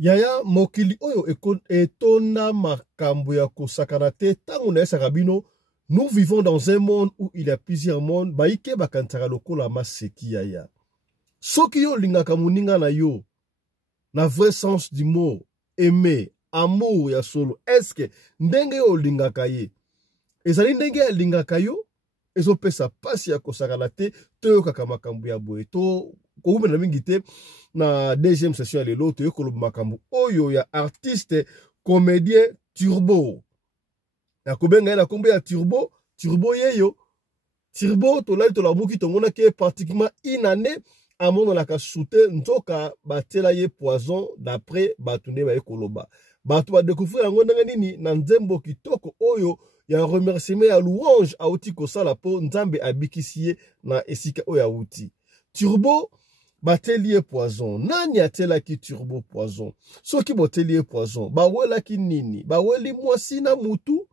Yaya mokili oyo etonda makambo ya kosakana te tango na esaka bino. Nous vivons dans un monde où il y a plusieurs mondes. Baike bakantaka lokola maseki yaya. Soki yo lingaka muninga na yo, na vrai sens du mot, aimer, amour ya solo. Est-ce que ndenge yo lingaka ye? Ezali ndenge ya lingaka yo, ezo pesa pasi ya kosakana te, to kaka makambo ya boye. To koube na mingi te, na deuxième session ya lelo, to koloba makambo oyo ya artiste, comédien Turbo. Na kobenga na kombe ya Turbo, Turbo yeyo. Turbo tolali tolamuki tongona ke pratiquement une année à mon la kasute ntoka batela ye poison d'après batunde ba ekoloba. Batu ba découvrir yango ndanga nini na nzembo kitoko oyo ya remerciement ya louange a uti kosala po nzambe abikisie na esika oyo uti. Turbo bateli poison. Nani atela ki Turbo poison? Soki boteli poison, bawela ki nini? Baweli mwasi na mutu?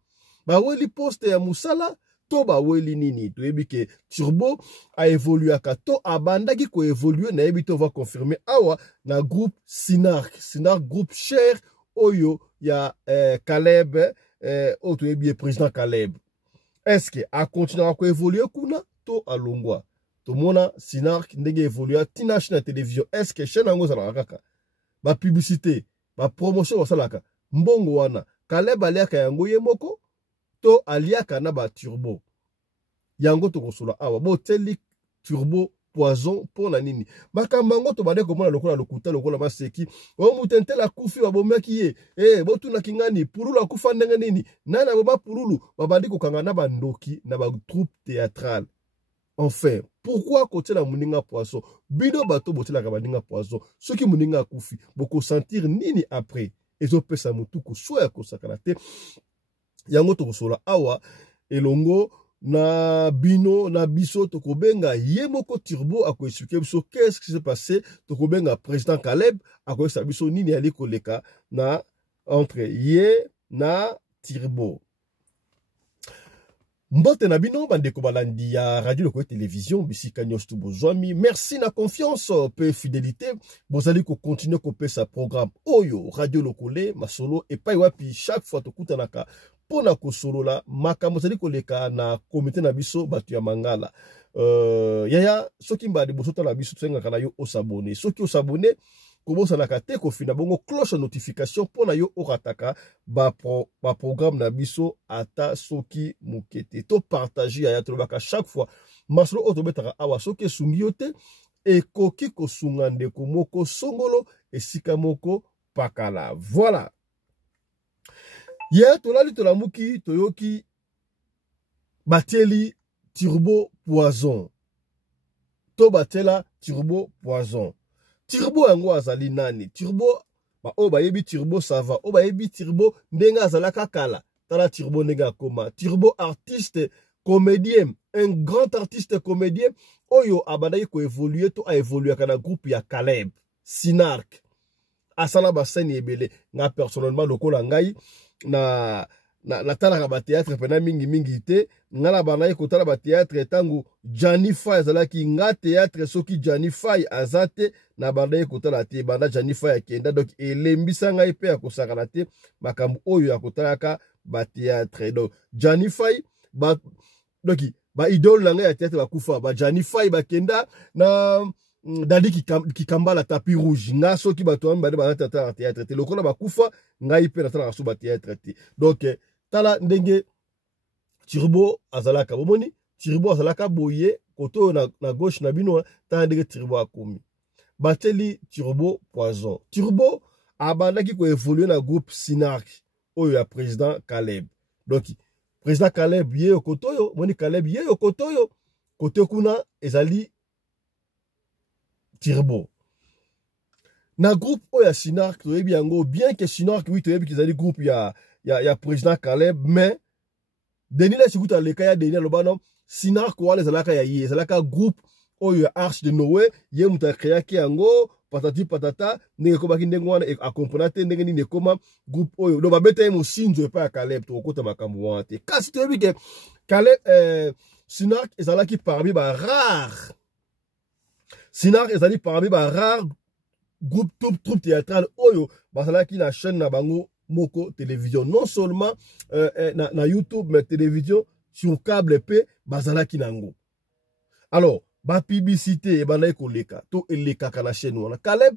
Baweli poste ya musala? To baweli nini? To ebike Turbo a évolué à kato abandaki ko évoluer na ebito va confirmer awa na groupe Sinark. Sinark groupe cher oyo ya Caleb oto ebi président Caleb. Est-ce que a continuer à évoluer kuna to alongwa? To mona Sinark ndenge évoluer tina na télévision. Est-ce que chaîne ngo za kaka? Ba publicité, ba promotion wasalaka. Mbongo wana Caleb aliaka yango ye moko to aliaka na ba Turbo. Yango to kosola awa bo teli Turbo poison pour na nini. Makambango to bade komona lokola lokuta lokola maseki. O mutente la kufi wa bomaki ye. Bo tuna kingani pululu akufa ndenge nini. Nana boba pululu babandi ko kangana ba ndoki na ba troupe théâtrale. Enfin, pourquoi côté la muninga poisson? Bido bato botela ka baninga poisson. Soki muninga kufi boko sentir nini après. Ezo pesa mutu ko soya ko sakalate. Yango to kosola awa elongo na bino na biso to kobenga yemoko Turbo ako expliquer biso qu'est-ce qui s'est passé to kobenga président Caleb ako expliquer biso nini ali koleka na entre ye na Turbo. Mbote na bino bandeko balandi ya radio loko télévision bisika nyos tu bozwami. Merci na confiance pe fidélité bozali ko continuer ko pesa programme oyo radio lokole masolo et pa wapi chaque fois to kutanaka pona ko solo la makambo zali koleka na comité na biso batu ya mangala. Yaya soki mbadi bosota na biso tsenga kana yo osabone. Soki osabone kobosa na kate ko fina bongo cloche notification pona yo orataka ba programme na biso ata soki mukete to partager ya tolobaka chaque fois masolo otobetaka awa soki sungi yote e koki ko sunga ndeko moko songolo esika moko pakala. Voilà. Hier tolali tolamuki toyoki bateli Turbo poison. To batela Turbo poison. Turbo yango azali nani? Turbo ba o ba yebi Turbo ça va. O ba yebi Turbo ndenga azalaka kala. Tala Turbo ndenga koma. Turbo artiste comédien, un grand artiste comédien oyo abandaki ko évoluer to a évoluer kana groupe ya Caleb, Sinark. Asala ba scène ebele nga personnellement lokola ngai na tala ba théâtre pena mingi te ngala banayi ko tala ba théâtre tangu Johnny Fay azalaki nga théâtre soki Johnny Fay azate na banayi ko tala te banda Johnny Fay akenda donc elembisa ngai pe akosakana te makambo oyo akotalaka ba théâtre donc Johnny Fay ba donc ba idole la ngai ya théâtre bakufa ba Johnny Fay bakenda na dali ki kambala tapis rouge nga soki bato ambi bade bazata théâtre te lokola bakufa ngai pe na tala so ba théâtre te donc tala ndenge Turbo azalaka bomoni Turbo azalaka boye koto na gauche na bino tala ndenge Turbo akomi bateli Turbo poison. Turbo abandaki ko évoluer na groupe Sinark oyo ya président Caleb. Donc président Caleb ye okotoyo moni Caleb ye okotoyo kote kuna ezali Turbo. Na groupe oya Sinark to yebi yango bien que Sinark oui to yebi qu'ils ali groupe ya président Caleb mais Denila sikuta leka ya Denila lobano Sinark wale zalaka ya ye zalaka groupe oyo Arche de Noé ye muta créa ki yango patati patata ndenge ko bakindengo wana accompagner te ndenge ni koma groupe oyo do babeta ye mosinzo pa Caleb to kota makambo wante kasi to yebi ke Caleb Sinark ezalaki parmi ba rare Sinark ezali parmi ba rare groupe troupe théâtrale oyo basala qui na chaîne na bango moko télévision non seulement na YouTube mais télévision sur câble p basala qui nango. Alors ba publicité bana ko leka to eleka kana chaîne wana Caleb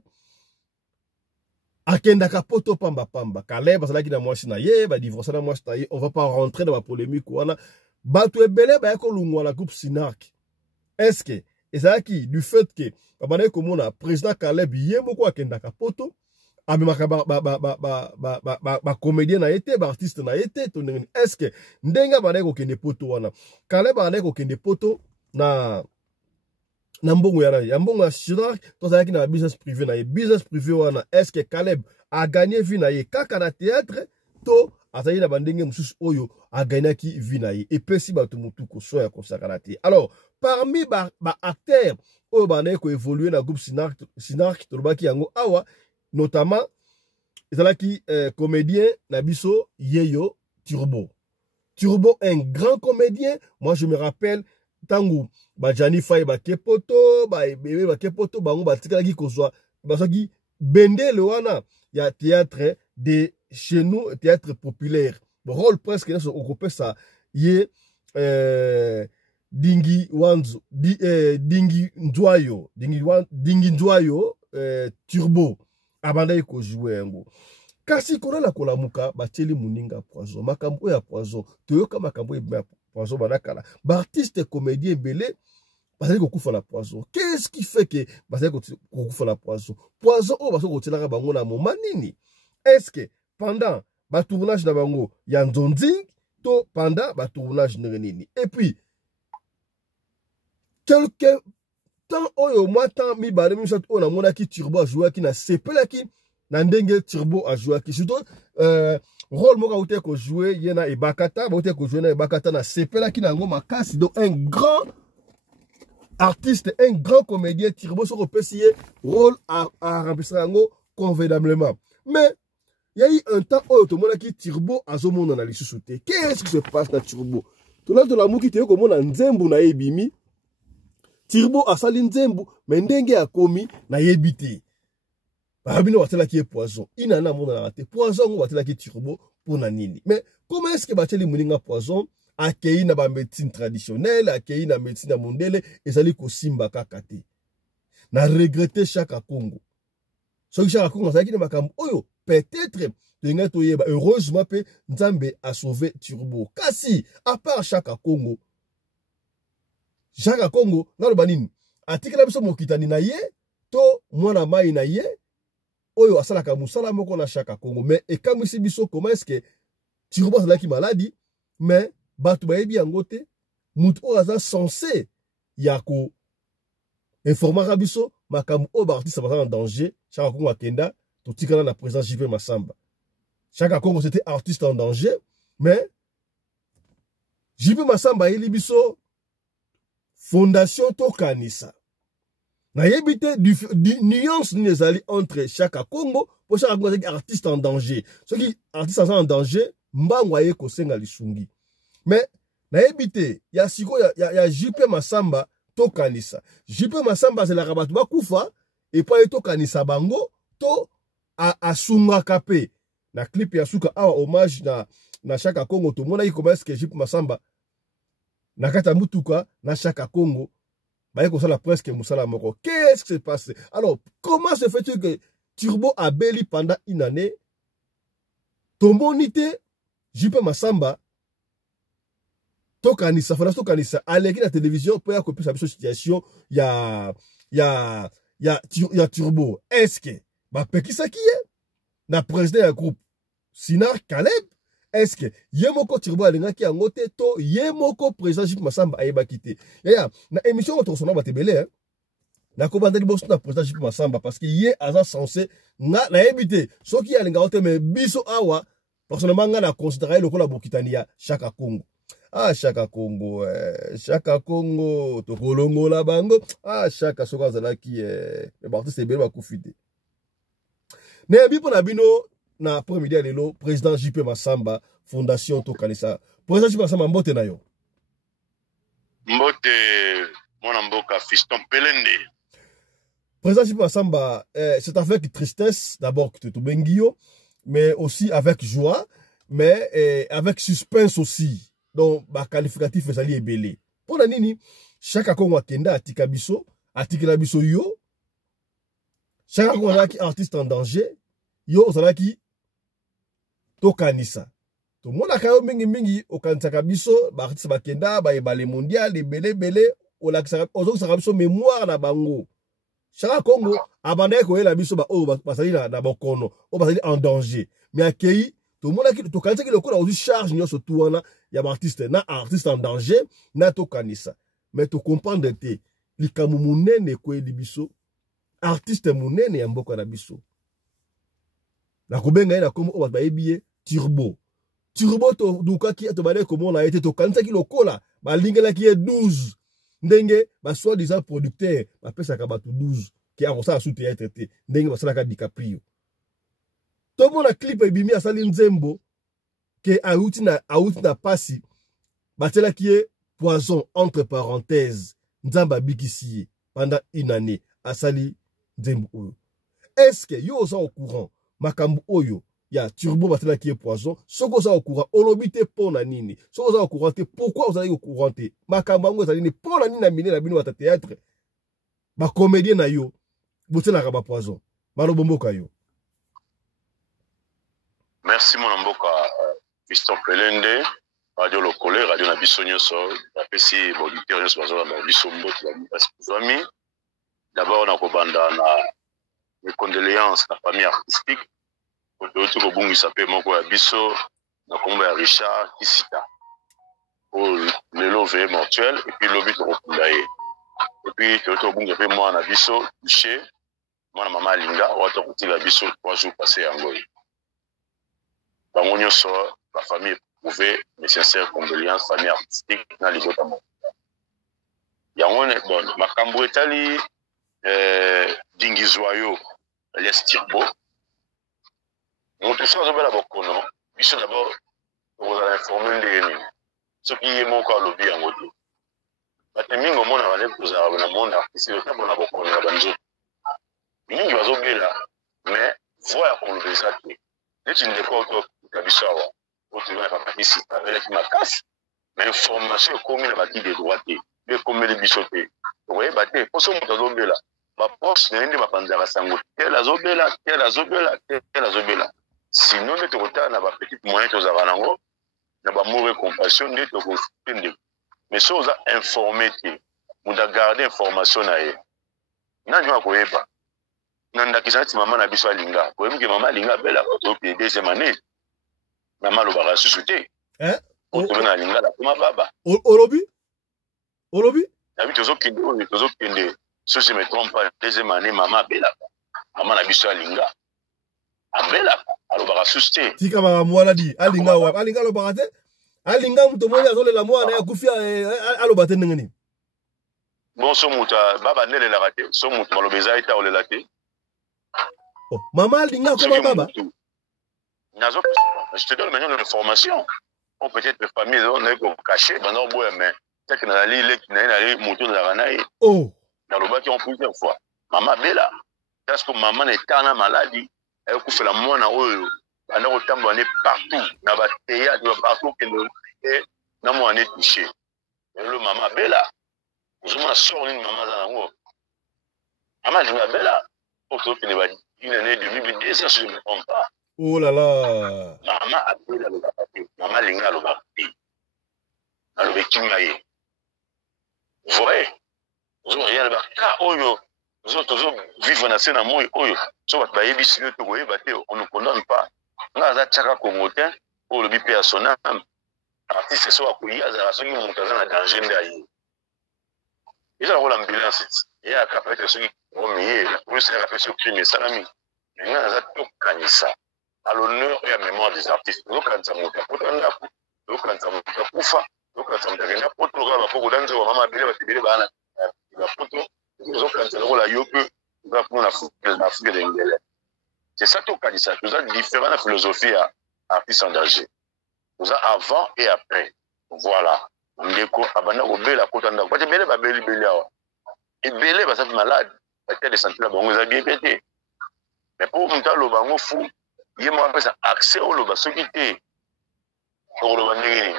akendaka poto pamba pamba Caleb basala qui na mwasi na ye ba divorce na mwasi na ye, on va pas rentrer dans la polémique wana bato ebele ba ko lungwa la groupe Sinark. Est-ce que ezalaki du fait que babana ko mona président Caleb yemoko akendaka poto abimaka ba comédien na été ba artiste na été to est-ce que ndenga bana ko kende poto wana Caleb bana ko kende poto na mbongo ya mbongo ya Sinark to zalaki na business privé na ye business privé wana est-ce que Caleb a gagné vie na ye kaka na théâtre to azali na bandenge mususu oyo a gagné ki vie na ye et pesi bato mutu ko so ya kosakana te. Alors parmi ba acteurs oyo bana ko évoluer na groupe Sinark to lobaki yango awa notamment ezalaki comédien na biso Yeyo Turbo un grand comédien. Moi je me rappelle tangu ba Jani Faye ba kepoto ba bébé ba kepoto bango ba tikalaki kozwa basaki bendele wana ya théâtre de chez nous théâtre populaire rôle presque na occupé ça ye dingi wanzo dingi ndwayo Turbo abandai ko jouer yango kasi kola kolamuka bateli muninga Poison makambo ya Poison toyoka makambo ya Poison banakala ba artiste comédien belé bazali kokufa la Poison. Qu'est-ce qui fait que bazali kokufa la Poison o baso kotelaka bango na moma nini? Est-ce que pendant ba tournage na bango ya Nzonzing to pendant ba tournage nini? Et puis quelque temps oyo mwata mi ba demi shot on a monaki Turbo a joué qui na sepelaki na ndenge Turbo a joué qui surtout rôle moka ote ko jouer yena ebakata ba ote ko jouer na ebakata na sepelaki na ngoma kasi donc un grand artiste, un grand comédien Turbo sur le rôle à remplir convenablement. Mais il y a eu un temps où tout le monde qui Turbo a zo mon analyse sauté. Qu'est-ce qui se passe dans Turbo? Tout le monde la mouki te comme on a nzembu na ebimi. Turbo a sali nzembu mais ndenge a komi na yebité. Babino watela qui est Poison. Inana mon na raté. Poison watela qui Turbo pour na nini. Mais comment est-ce que bateli muninga Poison? Akei na ba médecine traditionnelle, akei na médecine mondele, ezali ko simba kakate. Na regretter Chaka Congo. So Chaka Congo zaki na makambo oyo peut-être tenga toyeba heureusement pe Nzambe a sauvé Turbo. Kasi à part Chaka Congo na lo banini atikela biso mokitani na ye to mwana mai na ye oyo asalaka musala moko na Chaka Congo mais ekamwisi biso comment est-ce que Turbo azalaki maladi mais batu bayebi yango te mutu oyo aza censé yako informaka biso makambo oyo baartiste baza en danger. Chaka Congo akenda totikala na président JP Massamba. Chaka Congo c'était artiste en danger mais JP Massamba ayeli biso fondation tokanisa na yebite du nuance ni ezali entre Chaka Congo pour Chaka Congo artiste en danger. Ce qui artiste en danger mbango aye kosenga lisungi. Mais na ebite ya siko ya JP Massamba tokanisa. JP Massamba c'est la rabatu bakufa et pas tokanisa bango to a sunga kapé. Na clip ya suka awa hommage na Chaka Congo to mona comment est-ce que JP Massamba na kata mutuka na Chaka Congo ba yeko sala presque musala moko. Qu'est-ce qui s'est passé? Alors comment se fait-il que Turbo a beli pendant une année tombonité JP Massamba tokanisa fondation tokanisa aleki na télévision pour ya kopesa biso situation ya Turbo? Est-ce que ba pekisa qui est na président ya groupe Sinark Caleb? Est-ce que yemoko Turbo alingaki yango te to yemoko président JP Massamba ayebaki te? Ya na émission on tosona batebele hein na ko bandeli bosso na président JP Massamba parce que yé aza censé na yebite soki alinga ote mais biso awa personnellement nga na considérer lokola bokitani ya Chaka Congo. Ah Chaka Congo tokolongola bango Chaka soka zalaki baartiste ebele bakufite na bipo na bino na après-midi ya lelo président JP Massamba fondation tokanisa. Président JP Massamba mbote na yo. Mbote mwana mboka Fiston Pelende. Présent Chipo Samba, c'est avec tristesse, d'abord que tu bengio, mais aussi avec joie, mais avec suspense aussi. Donc, bah, qualificatif, ça est belé. Pour la nini, chaque akon wakenda atika biso, atika biso yo, chaque akon artiste en danger, yo, ozalaki, tokanisa. To mona kayo mingi okanisaka biso ba artiste bakenda ba ebale mondial ebele olakisaka ozokisaka biso mémoire na bango. Chaka Congo abandaki koyela biso ba oyo basali na bokono oyo basali en danger. Mais akei to mona ki to kanisaki lokola ozu charge nyonso tu wana ya ba artiste na artiste en danger na to kanisa. Mais to comprendre te likamu munene koyeli biso artiste munene ya mboka na biso. Na kobenga na komo oyo bayebi Turbo. Turbo to dukaki to bale komo na été to kanisaki lokola ba lingelaki 12 ndenge ba soi-disant producteur ba pesaka batu 12 qui a ça sous théâtre te ndenge ba salaka DiCaprio. To mona clip ebimi asali nzembo ke auti na pasi batela qui est poison entre parenthèses nzamba bikisi pendant une année asali nzembo oyo. Est-ce que yo ça au courant makambu oyo ya Turbo batela qui est poison, soko za au courant, olobite pona nini, soko za au courant, pourquoi vous allez au courant, makambango za nini, pona nini na mine na bino wata théâtre, ba comédien na yo, botela ka ba poison, malo bomboka yo. Merci mon mboka, Fiston Pelende, Radio Lokole, Radio na biso nyonso, la pesi auditeur nyonso bazo na biso mboka la basi. D'abord na kobanda na mes condoléances la famille artistique. Oto ko bungi sape moko ya biso na kombo ya Richard Kisita pour le lové mortuel et puis lobi to kokundaye et puis to bungi pe moi na biso touché moi na mama linga wato kutila biso 3 jours passés yango bango nyonso la famille pouvait mes sincères condoléances famille artistique na libota mo yango ne bon makambo etali dingizwayo les Turbo. Nous tous sommes à la bokono. Biso d'abord, vous allez informer les ce qui est mon cas lobby en gros. Batemi ngo mona bale kuzara na monde artiste le temps na bokono na banzo. Mingi bazobela mais voya ko le desate. Dès une époque ka biso awa. Otu na papa ici avec ma casse. Mais information comme na baki de droite. De comme les bisoté. Vous voyez baté, pour ce monde azobela. Ba poste n'ende ba panzara sango. Quel azobela. Sinon, nous avons des petits moyens de nous avoir compassion, nous avons mais si vous avez informé, vous avez gardé l'information. Nous avons pas. Nous avons maman na biso linga. Vous avez maman linga bela la deuxième année. Maman le bara suscité. Hein? On trouve na linga la kuma baba. Olobi? David tozo kende. Si je me trompe pas, deuxième année maman bela. Maman na biso linga. Abela. Alors bara suscité. Tika ba mwana di alinga wa alinga lo barate. Alinga muto moya zole la mwana ya kufia alo bate ngeni. Bon so muta baba nele la raté, so muta malobeza ita ole laté. Oh, maman alinga comme baba. Nazo je te donne maintenant l'information. On peut-être les familles on est caché pendant boye mais c'est que na li le qui na muto na ranaï. Oh. Na lo ba qui on plusieurs fois. Maman bela. Parce que maman est tellement malade. Elle coupe la moine à eux. Elle est partout. Dans le théâtre, partout qu'elle est. Dans mon année touché. Et le maman Bella. Je m'en sors une maman dans la maman dit Bella. Pour que tu n'aies une année de 2010, si je ne me trompe pas. Oh là là. Maman a Bella le baptême. Maman Linga le baptême. Dans le Bekimaye. Vous voyez? Vous voyez le baptême. Nous autres vivons dans ce monde, on ne condamne pas. Nous avons tchaka congotin pour le bipé à son âme. Artiste soit couillé à la seconde montagne dans danger d'ailleurs. Ils ont l'ambulance. Il y a un de ceux qui ont mis la police a fait ce crime et salami. Nous avons tout gagné ça. À l'honneur et à la mémoire des artistes. Nous avons ça monté pour un lac. Nous avons ça monté pour faire. Nous avons ça monté pour tout le monde. Pour que nous maman belle va te dire la photo. C'est ça tout cas dit ça. Nous avons différentes philosophies à artistes en danger. Nous avons avant et après. Voilà. Ndeko abana obela kotanda. Parce que bele ba beli beli awa. Et bele ba ça malade. capacité de santé la bango za bien pété. Mais pour monter le bango fou, il y a moi ça accès au loba ce qui était au loba ndenge.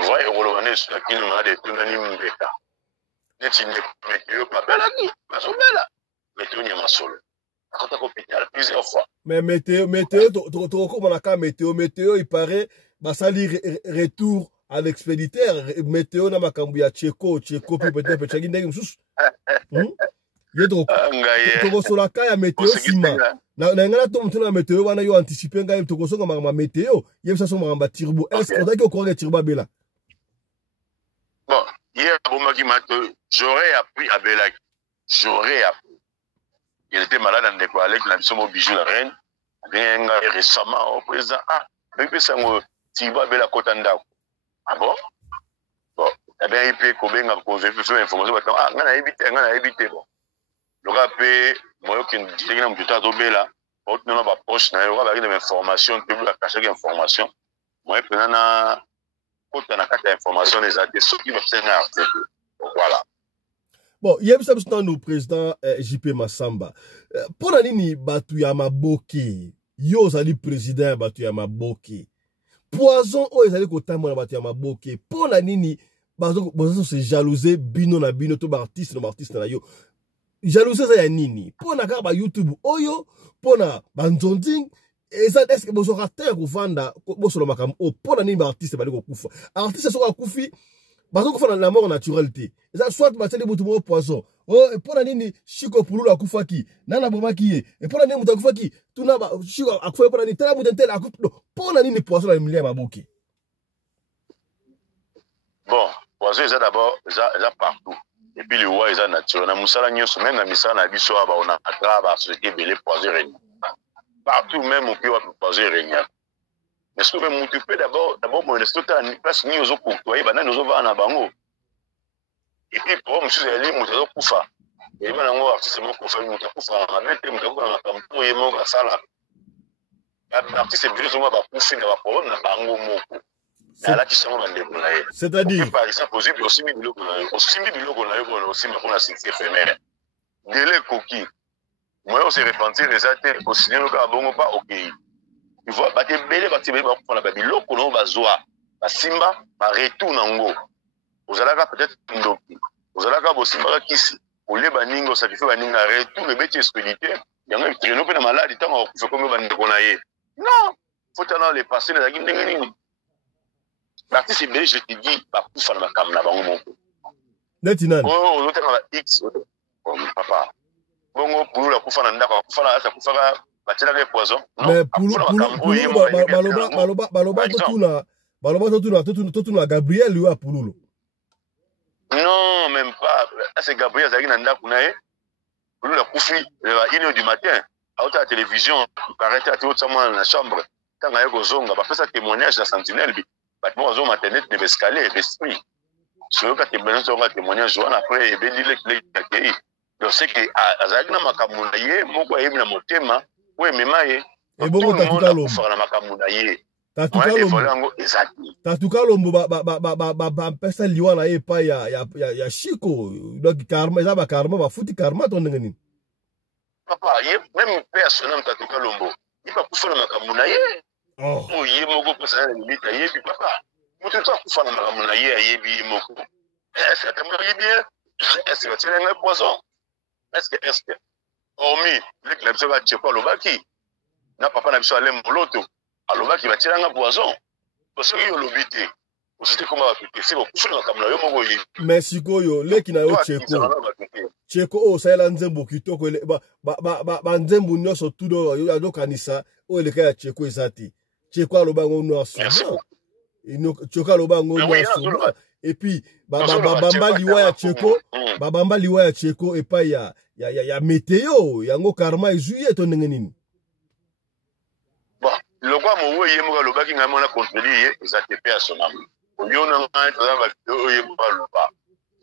Ouais, au loba ne sur qui nous a des tunani mbeka. Net une météo pas belle ni, pas so belle. Météo ni masolo. Quand tu hôpital plusieurs fois. Mais météo comme on a qu'à météo il paraît bah ça lit retour à l'expéditeur météo na makambu ya Tcheko puis peut-être chaki ndenge msusu. Yedo to sola ka ya météo sima. Na ngana to mutuna météo wana yo anticiper ngai to kosonga ma météo yebisa so ma turbo. Est-ce qu'on a que croire turbo bela? Bon, hier j'aurais appris à Belaki. J'aurais appris. Il était malade en déco avec la mission au bijou la reine. Bien récemment au président mais puis ça me tiba bela kotanda. Ah bon? Bon, eh bien il peut combien qu'on veut faire information on a évité bon. Le rappel moi qui dit que nous tout à bela, on n'a pas proche na yo avec des informations, tu veux cacher information. Moi prenant quand on a quatre informations les a des ceux qui vont faire un article. Voilà. Bon, il y a un président JP Massamba. Pour la nini batu ya maboke, yo zali président batu ya maboke. Poison o ezali kotamba na batu ya maboke. Pour la nini bazo se jalouser bino na bino to ba artiste na yo. Jalouser ça ya nini? Pour na ka ba YouTube oyo, pour na banzonding est-ce que bozo rater kuvanda bozo lo makam o pour la nini ba artiste ba ko kufa. Artiste so ka kufi bazo kufa na mort naturalité. Ça soit bateli butu mo poison. Oh et pour la nini Chiko Pululu akufaki nana bomaki ye et pour la nini mutakufaki tuna ba Chiko akufa pour la nini tala mudentele akufa pour la nini poison la milieu maboki. Bon, poison c'est d'abord ça partout. Et puis le roi est naturel. Na musala nyoso même na misala na biso ba on a grave société belé poison régna. Partout même au pays poison régna. Mais ce que même mutupe d'abord mon restaurant place ni ozo côtoyer bana ozo va na bango. Et puis pour monsieur aller mutozo kufa. Et bana ngo artiste mo kufa mutozo kufa na mete mutozo na kampo yemo ga sala. Artiste bien souvent ba kufa na ba problème na bango moko. C'est-à-dire par exemple aussi biloko na yo aussi mais on a c'est éphémère. Délai coquille. Moi on se repentir les athées aussi le ka bongo pas OK. Tu vois ba te belé ba te belé ba ko na ba biloko no ba zoa. Ba simba ba retour nango. Ozalaka peut-être ndoki. Ozalaka bo simba kisi. Ole ba ningo sacrifice ba ninga retour le bête spirituel. Yango traîneau pe na malade tant on fait comme ba ndeko na ye. Non, faut t'en les passer les agim ndenge. L'artiste belge, je te dis, pas pour faire ma caméra, Netinan. Oh, l'autre dans la X, papa. Bon, pour la coufa nanda, coufa la, ça coufa la, battre avec poison. Mais pour Baloba, Gabriel, lui a Pouloulo. Non, même pas. C'est Gabriel Zagin Nanda Kounae. Pour la coufi, à 1h du matin, à la télévision, il paraît à tout le monde dans la chambre. Tant qu'il y a un zonga, il fait ça témoignage de la sentinelle. Bâtiment aux hommes internet ne escalier l'esprit. Ce que tu as besoin de témoignage après et bien les accueillis. Donc c'est que Azagna Makamunaye, Moko Yem na Motema, ou Memaye, et bon Tatukalo. Tatukalo pesa liwa na ye pa ya Chiko. Donc karma za ba karma ba futi karma ton ngani. Papa, même personne Tatukalo. Il va kufa na Makamunaye. Oh, il moko pesa na limite yebi papa. Mutu ta kufa na Makamunaye yebi moko. Est-ce que tu bien? Est-ce que tu as un poison? Est-ce que hormis les clubs ça va Tcheko Lobaki. Na papa na biso alem moloto. Alobaki va tirer un poison. Parce que yo lobité. C'était comment va piquer c'est kufa na Makamunaye moko yi. Mexico yo leki na yo Tcheko. Tcheko o sala nzembo kitoko ba nzembo nyoso tudo yo ado kanisa o le ka Tcheko ezati. Tcheko alobango noir souvent. Tcheko alobango noir souvent. Et puis bamba liwa ya Tcheko, bamba liwa ya Tcheko et pas ya météo, yango karma ezuye to ndenge nini. Bon, le quoi mo wo yemo lo baki ngamo na contredire ezati pe asonamo. Yo na ngana tza ba yo yemo ba lo ba.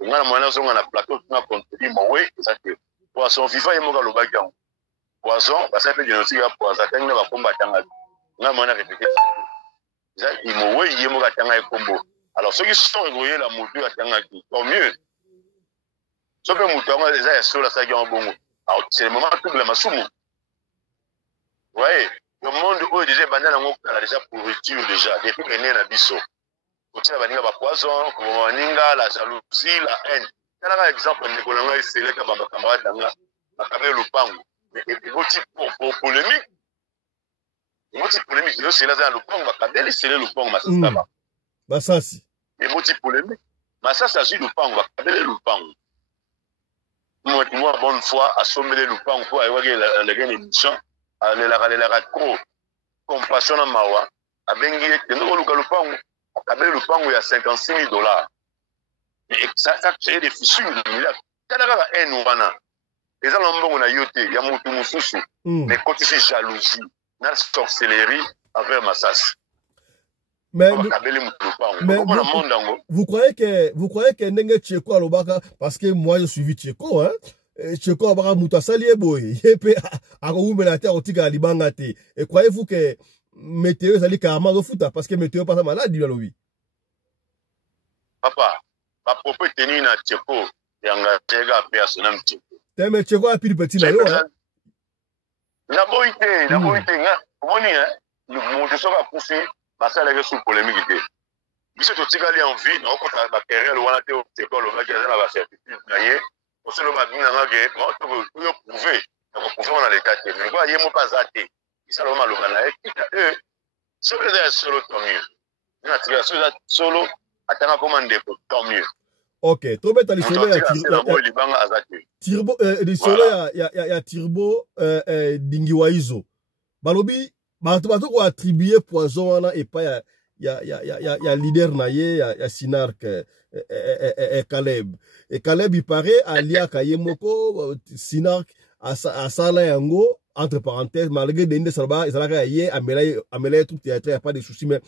Ngana mwana so ngana plateau na contredire mo we ezati poisson vivant yemo lo baki yango. Poisson parce que génocide ya poisson tanga ba komba tanga. Ngana mwana répéter. Ezati mo we yemo ka tanga e kombo. Alors ceux qui sont envoyés la moto à Tangaki, tant mieux. Ce que Moutonga les a sur la saga en bon. C'est le moment où la Masumu. Ouais, le monde où déjà bandana a déjà pourriture déjà depuis que né na biso. Aussi la baninga ba poison, comme baninga la jalousie, la haine. Quel est l'exemple de Nicolas et c'est le camarade d'anga. La caméra le pango. Mais il faut pour polémique. Il faut polémique. C'est là le pango va caméra c'est le pango masasa. Basasi. Il faut polémique. Masasa c'est le pango va caméra le pango. Moi bonne foi à sommer le pango pour avoir la gagne émission. La trop compassion à mawa a bengi que nous le pango a caméra le pango il y a $56,000. Mais ça crée des fissures de milliards. Quand on a un ouana, les gens ont un yote, il y a beaucoup de sous. Mais quand c'est jalousie, la sorcellerie envers Massas. Mais vous croyez que Nenge Tcheko Alobaka, parce que moi je suis Tcheko, hein? Tcheko Abara Moutasali et Boy, et puis à la terre au Tiga Libangate. Et croyez-vous que météo est allé carrément au foot, parce que météo pas malade, il a l'ouïe. Papa. Ma propre tenue na Tcheko yanga tega personnel Tcheko. T'aimes Tcheko à pile petit là. Na boité nga. Comment hein? Nous te sommes poussé ça la sous polémique. Biso to tigali en vie, na ko ta ba querelle wana te Tcheko lo va gaza na ba certitude na ye. On se le va bien na ge, on to prouver. On prouver on a l'état que mais quoi yemo pas zaté. Ça le malo na e. Ce que c'est solo tant mieux. Na tira solo atanga commande pour tant mieux. Ok, trop bête à l'issolo ya Tirbo l'issolo ya Tirbo Dingiwaizo. Balobi bato ko attribuer poison wana et pas ya leader na ye ya Sinark et Caleb. Et Caleb il paraît alia Kayemoko Sinark a sala yango entre parenthèses malgré dende salba ezalaka ye amela tout théâtre y a pas de souci mais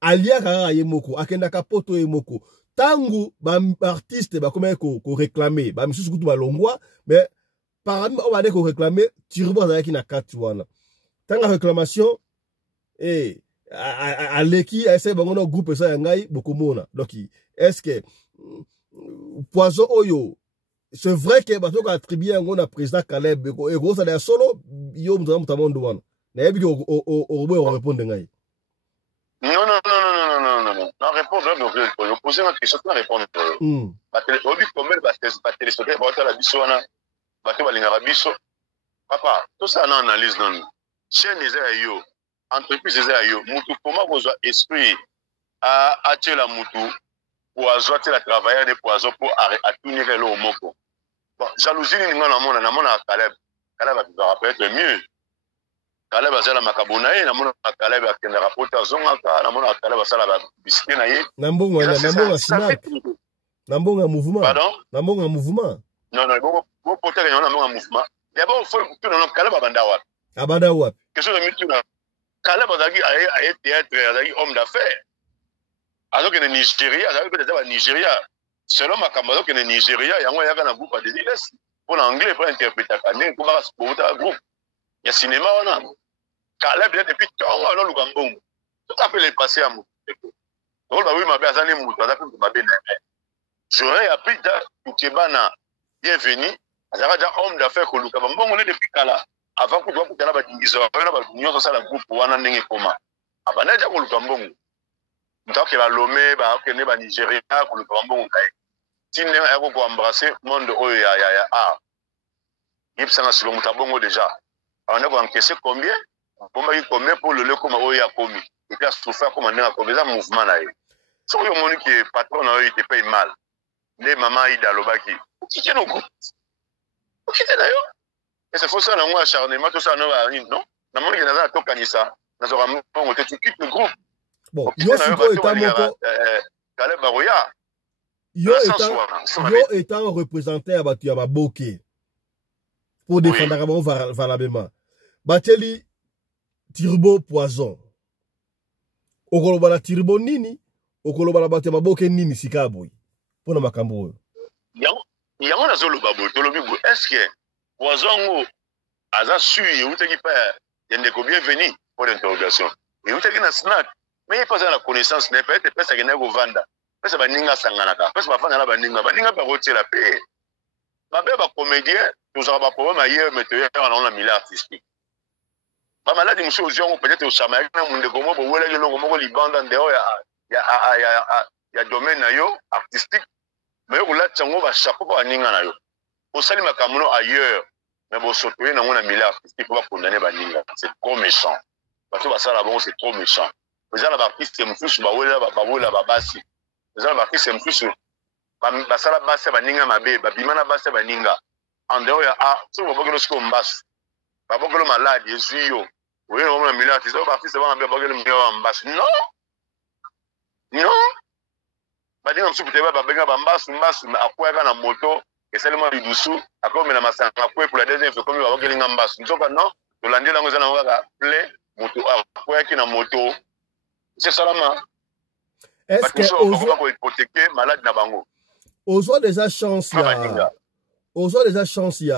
alia Kayemoko akenda kapoto emoko. Tangu ba artiste ba comme ko réclamer ba misusu kutu ba longwa mais parmi on va dire ko réclamer Tirbo azaki na kati wana tanga réclamation et à l'équipe essaie bangono groupe ça ngai bokomona donc est-ce que poison oyo c'est vrai que bato ka attribuer yango na président Caleb et gros ça der solo yo mutamondo wana na yebi ko o répondre ngai non la réponse je poser ma question pour répondre ba téléspectateur ba la biso wana ba to balinga biso papa tout ça na analyse non chaîne eza yo entreprise eza yo mutu comment vous esprit à tuer la mutu pour azoter la travailleur de poison pour attunir le moko bon jalousie ni ngana mona Caleb va rappeler mieux Caleb azala makabonaye na mona Caleb akenda rapporter zonga na mona Caleb asala ba biscuit na ye na mbongo snap na mbongo mouvement pardon na mbongo mouvement non bon porter na mbongo mouvement d'abord faut que non Caleb abanda wapi quelque chose de mitu na Caleb azaki aye théâtre azaki homme d'affaires alors que le Nigeria azaki peut-être ba Nigeria selon makambo que le Nigeria yango yaka na groupe de diles pour l'anglais pour interpréter kané pour ba sport groupe ya cinéma wana Caleb depuis tonga no lukambongo tout à fait le passé à mutu donc ba oui ma ba azali mutu azaki ma bena j'aurais appris da kebana bienvenue azaka ja homme d'affaires ko lukambongo ne depuis kala avant que tu aies dingizo na ba nyonso sala groupe wana ndenge koma abana ja ko lukambongo donc la Lomé ba ke ne ba Nigeria ko lukambongo kai tine ya ko embrasser monde oyo ya yip sanga silo mutabongo déjà on a encaissé combien combien pour le comme oyo ya komi et puis souffrir comme ndenge ko beza mouvement na ye so yo moni que patron na yo te paye mal ne maman ida lobaki qui no groupe qui te na yo. Et c'est pour ça que moi, acharnement, tout ça, non, non, non, a tout kanisa, nous avons tu quittes le groupe. Bon, yo étant représenté à Batu Yababoke pour défendre Rabon valablement. Bateli Tirbo poison. Okolobala Tirbo nini, okolobala Batu Yababoke nini sikaboy. Pour na makambo. Yango na zolo babo, tolobi est-ce que poison aza su yeutaki pa yende ko bienvenue pour l'interrogation yeutaki na snack mais pas la connaissance n'est pas pesa kena ko vanda pesa baninga sangana ka pesa bafana na baninga ba rotier la paix Babe ba comédien, tous aura problème ailleurs metteur dans la milieu artistique. Ba malade monsieur Ozion peut-être au Samaïque na munde gomo bo wela ke longo moko libanda ndeo ya domaine na yo artistique. Mais au là tsango ba chapeau ba ninga na yo. Au sali makamuno ailleurs, mais bon surtout na mona milieu artistique va condamner ba ninga. C'est trop méchant. Parce que ba sala bon c'est trop méchant. Les gens là ba artiste mfusu ba wela ba basi. Les gens là ba artiste mfusu ba sala basi ba ninga mabe ba bimana basi ba ninga. En dehors ya so ba bokelo sko mbasu. Ba bokelo malade yesuyo. Oui, on a mis là, tu sais, bah, c'est bon, bien, le meilleur en basse. Non, non. Bah, dis, on se peut pas, bien, en basse, à quoi, quand la moto, et seulement du dessous, à quoi, mais la masse, à quoi, pour la deuxième, il faut comme il va avoir en basse. Nous sommes non, le lundi, là, nous allons avoir plein, moto, à quoi, qui est en moto. C'est ça, là, est-ce que, on va hypothéquer, malade, na bango. Aux autres, déjà, chance, il y a, aux autres, déjà, chance, il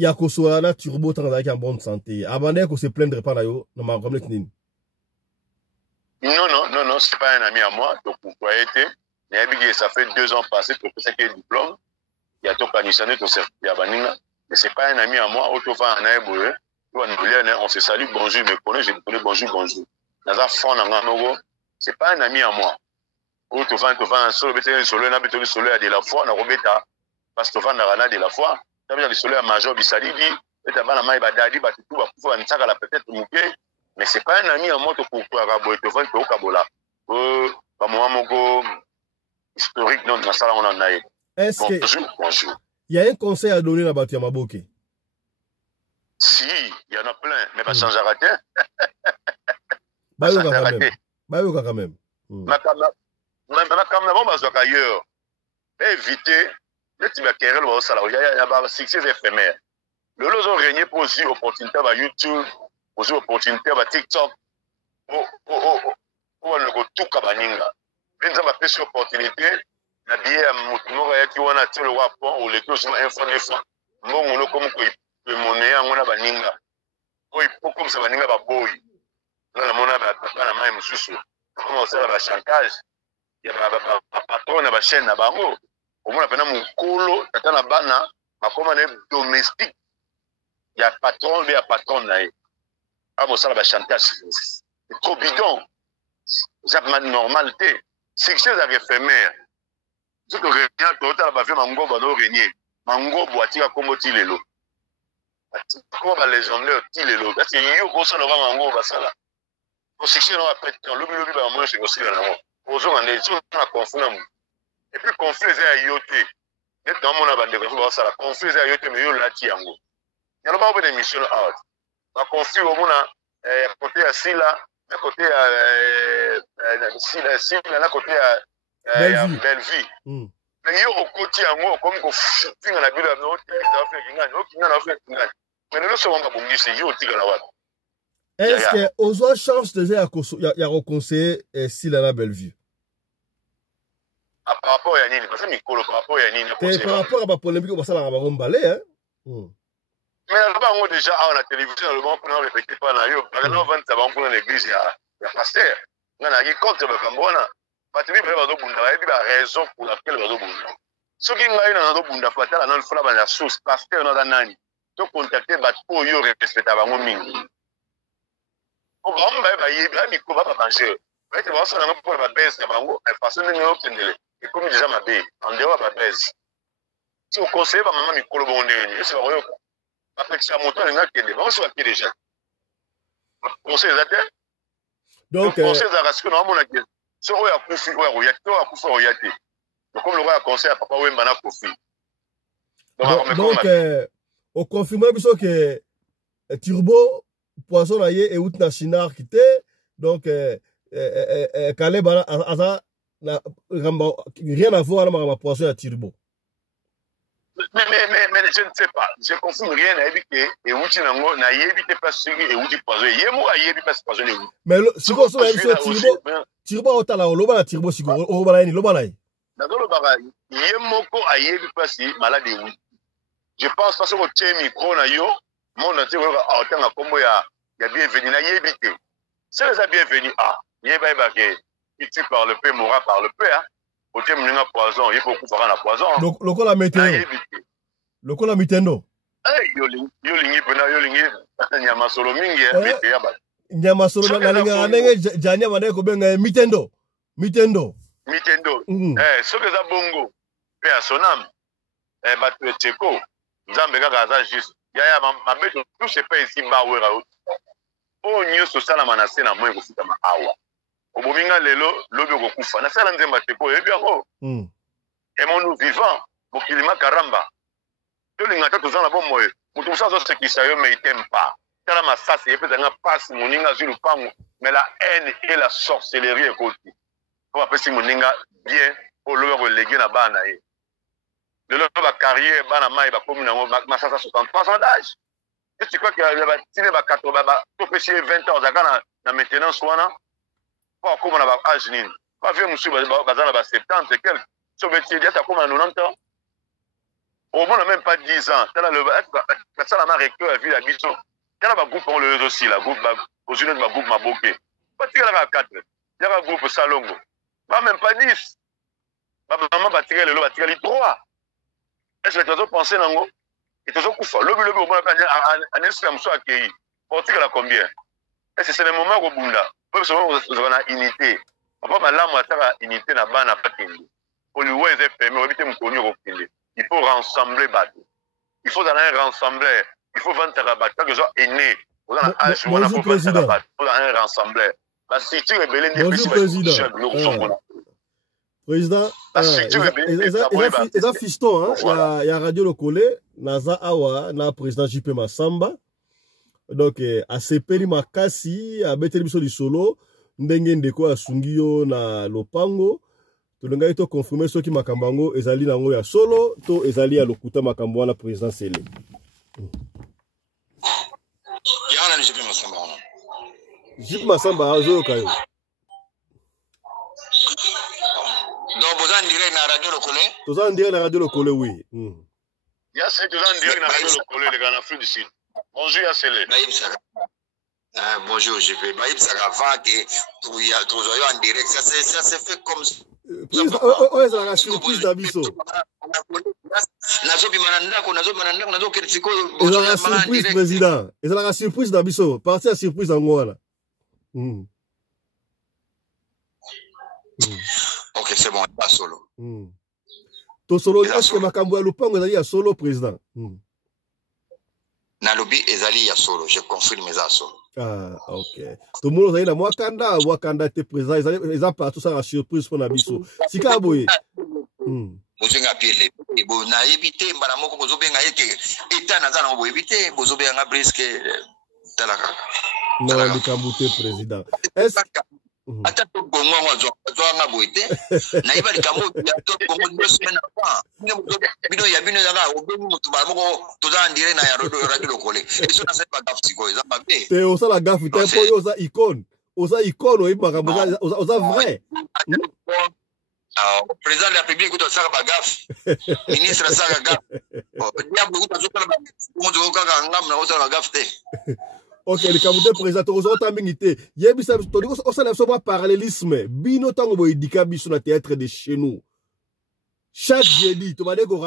y a que soit là turbo avec en bonne santé. Avant qu'on se plaindre pas là, non, non, c'est pas un ami à moi. Donc, vous pouvez être, ça fait 2 ans passés que c'est qu'il y a diplôme. Il y a tout canissané, tout ça, il y a Banina. Mais c'est pas un ami à moi. Autrefois, on se salue, bonjour, mais je me connais, bonjour. Dans un fond, c'est pas un ami à moi. Autrefois, un solo, solo, à de la foi, on a robéta. Parce que on a de la foi. Ça veut dire que le soleil major bisali dit peut-être bana mai badadi ba tout ba kufa nsaka la peut-être muke mais c'est pas un ami à moi to pour araboy to vendre to kabola ba mo moko historique non dans ça on en a. Est-ce que bonjour. Il y a un conseil à donner à Batia Maboke? Si, il y en a plein mais pas changer à rater. Bah quand même. Ma caméra bon bazoka ailleurs. Éviter tu vas querer le salaire. Il y a un succès éphémère. Le lot ont régné pour aussi opportunité à YouTube, aussi opportunité à TikTok. Pour le tout cabaninga. Bien ça va faire cette opportunité. La biais à Moutoumora qui on a tiré le wapon ou les deux sont info. Bon, on le comme que monnaie à mon abaninga. Oui, pour comme ça baninga va boy. Là, la monnaie va pas la main moussou. Comment ça va chantage? Il y a un patron à la chaîne à Bango. Au moins, mon colo, tata na bana, ma commande domestique. Il y a patron, il y a patron. Ah, bon, ça va chanter. C'est trop bidon. C'est ma normalité. C'est que c'est éphémère. Ce que rien, tout à l'heure, mango, va nous régner. Mango, boîtier, comme Tilelo. Comment va légendaire, Tilelo? Parce qu'il y a eu au sein de mango, va ça là. Pour c'est que c'est un lobby, va moi, c'est aussi un amour. Aux gens, on a confondu. Et puis, conflit à yoté. Net dans mon abandon, ça conflit à yoté, mais yo lati yango. Il y a pas d'émission out. La conflit au monde à côté à Silla, à côté à Silla, à côté à Bellevue. Mais yo au côté yango comme qu'on finit la bulle à nous, il a fait qu'il a fait mais nous sommes pas bons ici, yo tigala wat. Est-ce que aux autres chances déjà il y a reconseillé Silla à Bellevue? Par rapport à Yannick, parce que Mikolo, par rapport à Yannick. Par rapport à la polémique, on va s'en avoir un balai, hein? Mais là-bas, on déjà, à la télévision, le monde, on ne répète pas, parce que nous, on va l'église, il y a pasteur. On a dit contre le Cambona. Patrick, il y a la raison pour laquelle il y a Bunda. Ce qui est dans le Bunda, il y a la source, pasteur, on a nani. Donc, contacter, pour y respecter avant mingi. On va y aller, mais comment va manger? Tu vas s'en aller pour la baisse, mais façon de nous obtenir. Et comme déjà ma baie, en dehors de ma baisse. Si on conseille, maman, il faut le bon dernier. C'est vrai. Après que ça monte, on a qui est devant, on qui déjà. Conseil exact. Donc, conseil à rassurer, on a qui. Si on a confié, on a confié, on a été. Donc, comme le roi a conseillé à papa, on a confié. Donc, on confirme que Turbo, poisson aillé et Outna Chinar qui était. Donc, Caleb a rien à voir avec ma poisson à Turbo. Mais je ne sais pas. Je ne confirme rien à éviter. Et Outi Nango n'a évité pas ce qui est Outi poisson. Yemo a évité pas ce poisson. Mais si vous avez Turbo, tu as la Turbo, si vous avez la D'accord, le bagage. Yemoko a évité pas ce maladie. Je pense parce que tu as micro na yo, mon entier a autant à combo ya bienvenue na évité. C'est les bienvenus. Ah, il y a que tu parles peu, Moura parle peu. Côté mninga poison, il faut couper la poison. Lokola météo. Lokola mitendo. Yolingi pena yolingi nyama solo mingi bete ya ba. Nyama solo na linga anenge jania bana ko benga mitendo. Mitendo. Ce que za bongo. Pe asonam. Batu eteko. Nzambe kaka za juste. Ya mabeto tout c'est pas ici ba wera. O nyoso sala manase na moyo kufika maawa. Obominga lelo lobi kokufa. Na sala nzemba teko ebi yango. Et mon vivant, mokilima karamba. Tolinga ta tozana bon moyo. Mutu musazo sekisa yo mais il t'aime pas. Tala masasi et peut-être passe moninga sur le pango. Mais la haine et la sorcellerie est côté. Pour appeler si moninga bien pour le reléguer na bana e. De leur carrière bana mai ba comme na masasa 63 ans d'âge. Est-ce que tu crois qu'il y a tiré ba 80 ba to pêcher 20 ans zakana na maintenance wana? Pas comme on a âge nini. Pas vieux monsieur bazana ba 70 et quelques. So métier déjà comme à 90 ans. Au moins, on n'a même pas 10 ans. La salle à recteur a vu la mission. Il y a un groupe pour le aussi, la groupe aux unis de ma groupe Maboké. Pas tirer la 4. Il y a un groupe Salongo. Pas même pas 10. Maman va tirer le lot, va tirer les 3. Est-ce que tu as pensé, Nango? Et tu as dit, le au moins, un instant, soit accueilli. Pour tirer la combien? Est-ce que c'est le moment où Bunda? Parce que vous avez une unité. Papa, ma lame, tu as une unité, na bana patindi. Pour lui, ouais, c'est permis, on va éviter mon connu au fil. Il faut rassembler Batou. Il faut aller rassembler. Il faut vendre la Batou. Quelque chose est né. Bonjour, Président. Il faut aller rassembler. La structure est belle. Bonjour, Président. Président, il y a fiston, il y a Radio Lokole, Naza Awa, na président JP Massamba. Donc, à Sepeli Makasi, à Betelibiso du Solo, Ndengen Deko à Sungio na Lopango. Tulunga ito confirmer ceux qui makambango ezali nango ya solo to ezali ya lokuta makambo na président Sele. Yana ni JP Massamba. JP Massamba azo kayo. Donc vous en direct na Radio Lokole? Vous en direct na Radio Lokole oui. Ya c'est vous en direct na Radio Lokole les gars en Afrique du Sud. Bonjour ya Sele. Bonjour JP. Baïb Sagava que toujours en direct ça c'est fait comme c'est la surprise d'Abisso. C'est la surprise, président. C'est la surprise d'Abisso. Parti à surprise en Goala. Ok, c'est bon, pas solo. To solo, est-ce que Makambo a loupé à solo, président? Nalobi ezali ya solo, je confirme ça solo. Ah, ok. Tout le monde a dit Wakanda était présent, ils ont partout ça la surprise pour Nabiso. Si Kaboye. Bozenga piele, bo na éviter mbala moko bozobenga ete état na zana bo éviter bozobenga presque talaka. Na likambuté président. Est-ce ata to gongo wazo nga boite na iba likambo ya to gongo 2 semaines avant bino ya bino yanga obeni mutu ba moko to za ndire na ya Radio Lokole eso na sepa gafu ko za mabe te osa la gafu te po osa icône o makambo osa vrai. Président de la République ko saka ba gafu ministre saka gafu diabo ko saka ba mo ka ngam na osa la gafu te. Ok, le Cameroun président, tu as minité. Yebisa, tu dis que ça n'a parallélisme. Bino tango bo idika biso na théâtre de chez nous. Chaque jeudi, tu m'as dit qu'on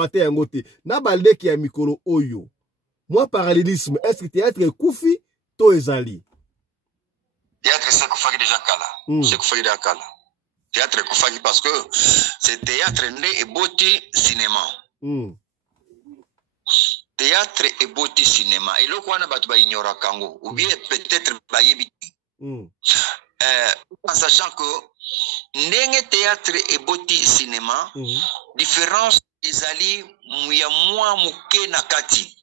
raté un côté. Na balde qui a mikolo oyo. Moi parallélisme, est-ce que théâtre est koufi to ezali? Théâtre c'est koufaki déjà kala. C'est koufaki déjà kala. Théâtre koufaki parce que c'est théâtre né et boti cinéma. Théâtre et beauté cinéma. Et là, on a battu ignora Kango. Ou bien peut-être Bayebiti. En sachant que n'enge théâtre et beauté cinéma, différence ezali muya mwa muke nakati.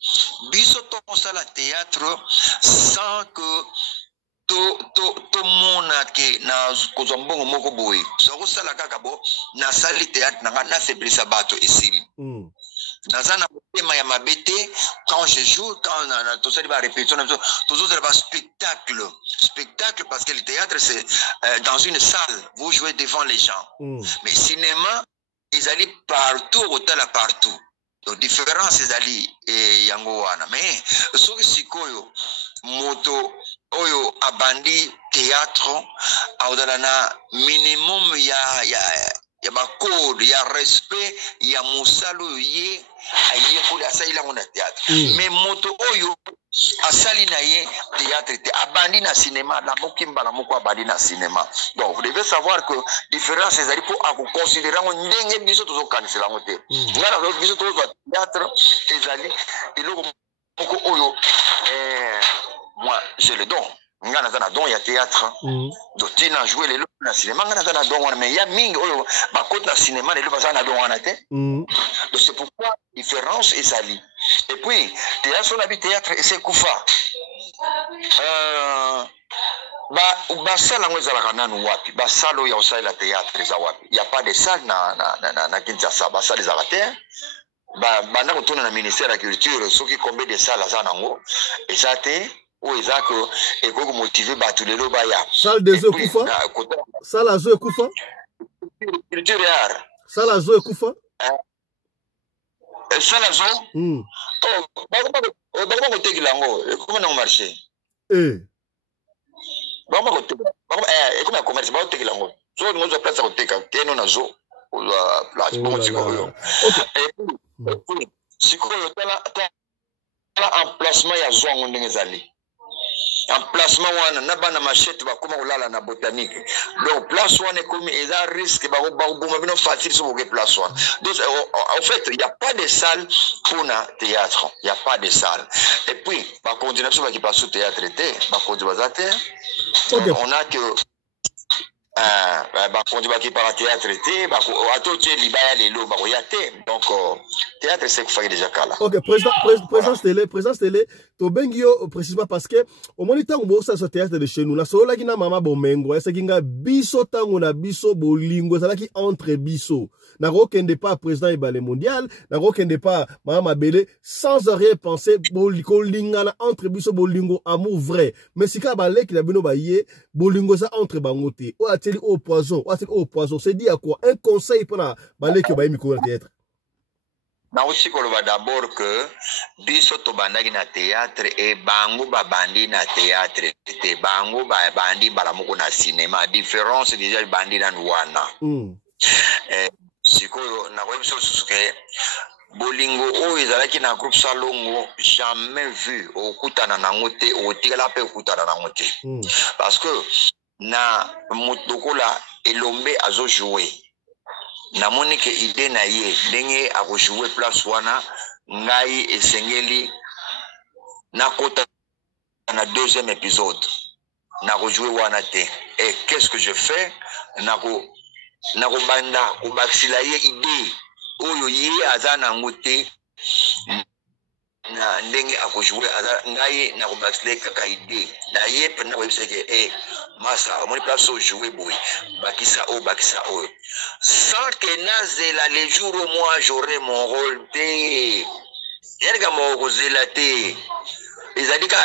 Biso to sala théâtre sans que to mona ke na kozambongo moko boy. So sala kaka bo na sali théâtre na faiblesse bato esili. Dans un thème ya mabete quand je joue quand on a tout ça va répétition toujours ça va spectacle parce que le théâtre c'est dans une salle vous jouez devant les gens mais cinéma ils allaient partout autant là partout donc différence ils allaient yango wana mais ce que sikoyo moto oyo abandi théâtre audala na minimum ya ya ba code ya respect ya musalo ye aye ko la saila ngona théâtre mais moto oyo asali na ye théâtre te abandi na cinéma la mokimba la moko abandi na cinéma. Donc vous devez savoir que différence ezali pour à considérer ndenge biso tozo kanisela ngote ngana biso tozo théâtre ezali eloko moko oyo moi j'ai le don ngana za na don ya théâtre donc tina jouer les na cinéma ngana za na don wana mais ya mingi oyo ba côté na cinéma les ba za na don wana te donc c'est pourquoi différence ezali. Et puis théâtre on habite théâtre et c'est kufa ba sala ngweza la kananu wapi ba salo ya osai la théâtre za wapi y a pas de salle na Kinshasa ba salle za terre ba na kutuna na ministère de la culture soki combien de salles za nango ezate ou ezako ekoko motiver ba tous les loba ya salle des eaux kufa salle azo kufa culture et art salle azo kufa salle azo ba ko tegila ngo comment na marché ba ko tegila ba comment commerce ba ko tegila ngo so ngozo place ko teka keno nazo la place bon sikoyo et puis sikoyo tala emplacement ya zongo ndenge zali emplacement wana na bana machette ba koma kolala na botanique donc place wana comme eza risque ba boma bino facile sur que place wana. Donc en fait il y a pas de salle pour na théâtre, il y a pas de salle. Et puis ba continuer sur qui passe au théâtre té ba continuer bazate on a que ba continuer qui par théâtre té ba atoche libaya lelo ba yate donc théâtre c'est qu'il déjà kala. OK, présence télé to bengio précisément parce que au moins temps bo ça sur théâtre de chez nous la solo qui na mama bomengo esa kinga biso tango na biso bolingo ça qui entre biso na rokende pas président ibale mondial na rokende pas mama belé sans rien penser boliko lingana entre biso bolingo amour vrai mais si ka balé qui na bino baye bolingo ça entre bangote o ateli au poison c'est dit à quoi un conseil pour na balé que ba mi ko théâtre. Na aussi koloba d'abord que biso to bandaki na théâtre et bango ba bandi na théâtre te bango ba bandi bala moko na cinéma différence déjà bandi na wana sikoyo na kwa biso susuke bolingo o ezalaki na groupe salongo jamais vu okutana na ngote otikala pe okutana na ngote parce que na mutokola elombe azo jouer na monike idée na ye ndenge ako jouer place wana ngai esengeli na kota na deuxième épisode na ko jouer wana te et qu'est-ce que je fais na ko banda ko baksila ye idée oyo ye azana ngote na ndenge ako jouer ngai na ko baksila kaka idée na ye pe na ko biseke masa moni place au jouer boy bakisa o sans que nazela les jours où moi j'aurai mon rôle té yerga mo ko zelate ezadika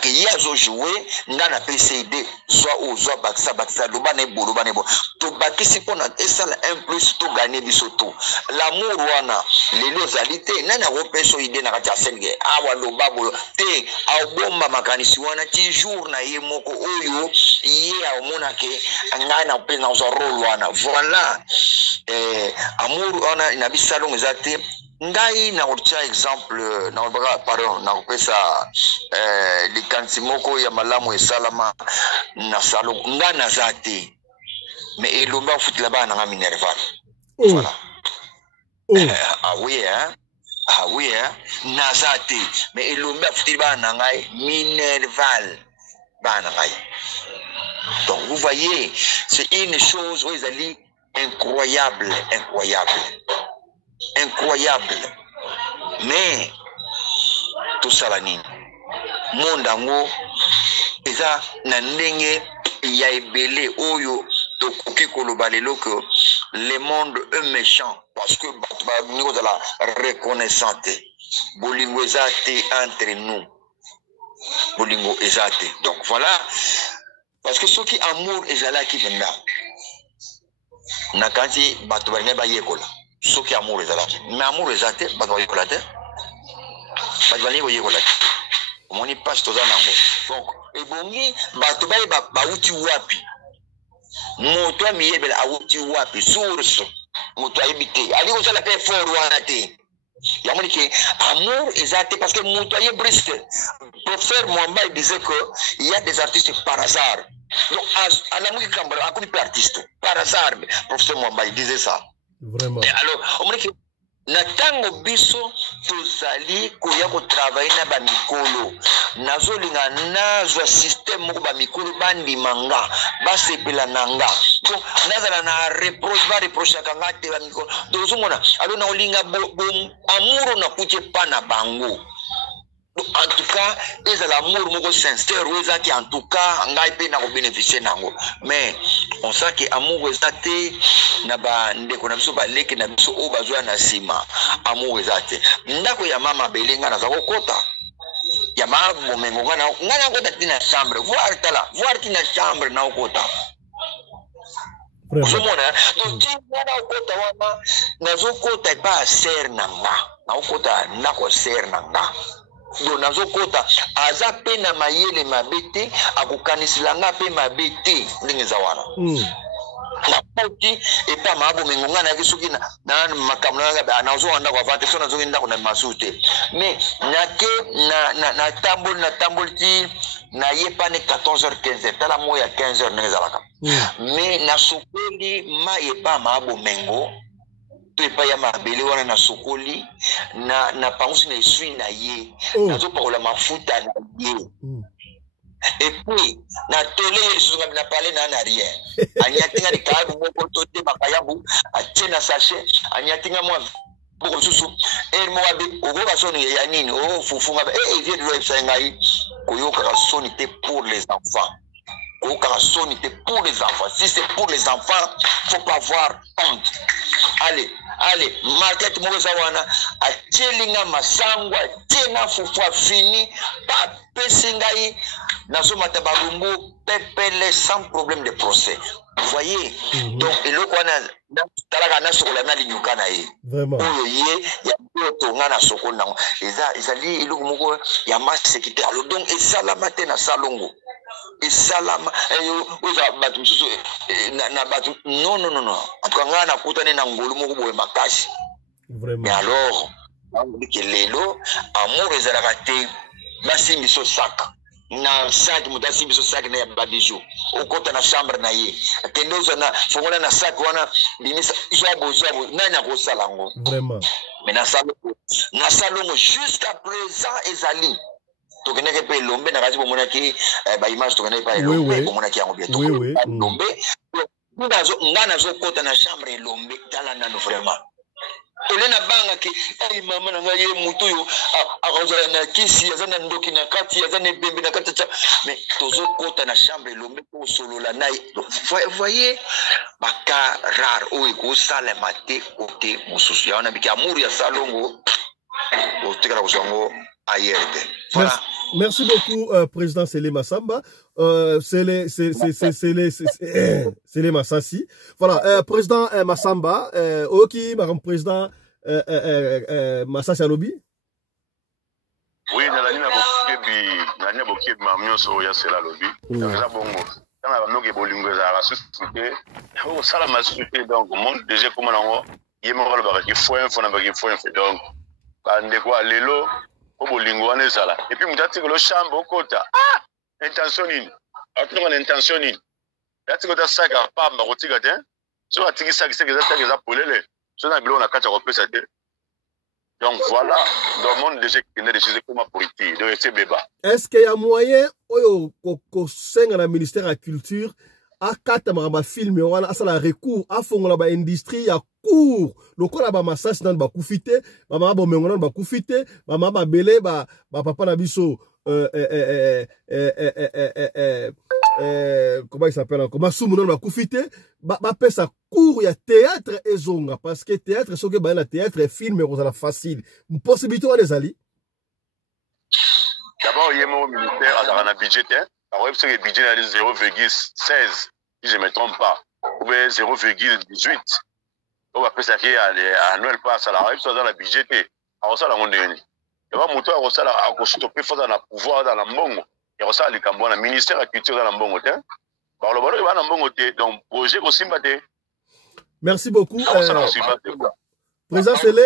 que yazo jouer ngana PCD soit ou soit bakisa lobane bo to bakisi pona esala un plus to gagner bisoto l'amour wana lelo zalité nana ko peso idée na kati senge awa lobabo te abomba makanisi wana ti jour na ye moko oyo ye amona ke ngana pe na zo rôle wana voilà amour wana ina bisalongo zate ngai na otia exemple na bra pardon na kopesa likansi moko ya malamu esalama na salon ngana zate mais elomba futi la bana nga minerval voilà ah oui na zate mais elomba futi bana ngai minerval bana ngai. Donc vous voyez c'est une chose où ils allaient incroyable mais tout ça la nini mondango eza na ndenge ya ebele oyo tokoki koloba lelo que le monde est méchant parce que nous de la reconnaissance bolingo ezate entre nous bolingo ezate donc voilà parce que ce qui amour ezalaki benda na kanti bato balinga bayekola ce qui amour ezalaki mais amour ezate bato bayekola te bato balinga bayekola te omoni pasi toza nango donc ebongi bato baye bauti wapi moto amiyebela awuti wapi source moto ayebite ali ko sala pe fort wana te ya moni ke amour exact parce que moto ayebrisque professeur Mwamba il disait que il y a des artistes par hasard donc anamuki kambala akuni pe artiste par hasard professeur Mwamba il disait ça vraiment alors on moni ke na tango biso tozali koya ko travailler na ba mikolo nazolinga nazwa système moko ba mikolo bandimanga basepela nanga donc nazala na reproche kanga te ba mikolo tozomona alo na olinga amour na kuche pana bango en tout cas ils ont l'amour moko sincère oza ki en tout cas ngai pe na ko bénéficier nango mais on sait que amour ezate na ba ndeko na biso ba leke na biso o bazwa na sima amour ezate ndako ya mama belenga na zako kota ya mama bomengo ngana kota tina chambre voir tina chambre na kota vraiment donc tina kota wana na zo kota ba ser nanga na kota na ko ser nanga do nazo kota aza pe na mayele mabete akukanisila nga pe mabete ndenge za wana na poti epa mabo mengonga na kisuki na makamna nga na zo wanda kwa vante so na zo nda kuna masute mais na tambol ti na yepa ne 14h15 tala moya 15h ndenge za laka mais na sokoli ma yepa mabo mengo pas ya mabele wana na sokoli na pangusi na esui na ye nazo pakola mafuta na ye et puis na tole ye lisusu na parler na rien anyatinga dikabu moko tote makayabu atena sachet anyatinga mwa boko susu mo abi ogo basoni ya nini fufunga vie de l'oeil ngai koyoka kasoni te pour les enfants pour les enfants. Si c'est pour les enfants, faut pas avoir honte. Allez, market mozawana, a tchelinga masangwa, tena fufua fini, pa pesingai, nazo matabarumbu, pepele sans problème de procès. Vous voyez? Donc, et le quoi talaga na sokola na linyuka na ye. Vraiment. Oyo ye, ya boto nga na sokola na. Ezali iluku moko ya mas sekite. Alors donc, esalama te na salongo. Esalama oza batu msusu na batu non akanga na kutane na ngolu moko boye makasi vraiment mais alors on dit que lelo amour ezalaka te basimbi so saka na sac mudasimbi so saka na ya badiju okota na chambre na ye tendoza na fongola na sac wana limisa jabo nani akosala ngo vraiment mais na salongo jusqu'à présent ezali tokene ke pe lombe na kazi bomona ki ba image tokene pa lombe bomona ki yango bientôt lombe ngana zo kota na chambre lombe tala nano vraiment olena banga ki ay mama na ngaye mutu yo akaza na kisi azana ndoki na kati azana bembe na kati mais tozo kota na chambre lombe ko solola nai voyez baka rare o iko sala mate côté mususu ya na biki amour ya salongo o tekara kozango. Voilà. Merci beaucoup, Président Sele Massamba. Sele Massassi. Voilà, Président Massamba. Ok, Madame Président Massassi Alobi. Oui, dans la ligne à Boké, Mamio Soya Sela Lobi. Dans la bongo. Dans la nogue bolingo, la société. Au salama société, donc, au monde, déjà, comme on a dit, il y a un peu de fois, donc, quand on a l'élo. Et puis, mutati ko chambre kota intention nini atuna na intention nini yati ko ta saka pa ma kotika te so atiki saka saka za polele so na bilo na kata ko pesa te donc voilà dans le monde déjà qui n'est des choses comme politique donc c'est béba est-ce qu'il y a moyen oyo ko senga na ministère de la culture akata ma film wana asala recours afongola ba industrie ya cours lokola ba massage dans ba kufite ba mama bomengo dans ba kufite ba mama bele ba papa na biso comment il s'appelle encore masumu dans ba kufite ba pesa cours ya théâtre ezonga parce que théâtre soke ba na théâtre film rozala facile possibilité wana ezali d'abord yemo ministère a un budget alors c'est le budget est 0,16 si je ne me trompe pas ou bien 0,18 on va penser à Noël passe à la règle dans la budget alors ça la monde est il va monter à ça à stopper faut dans la pouvoir dans la mbongo et ça les cambona ministère de la culture dans la mbongo Donc, projet aussi, merci beaucoup. Président Sélé.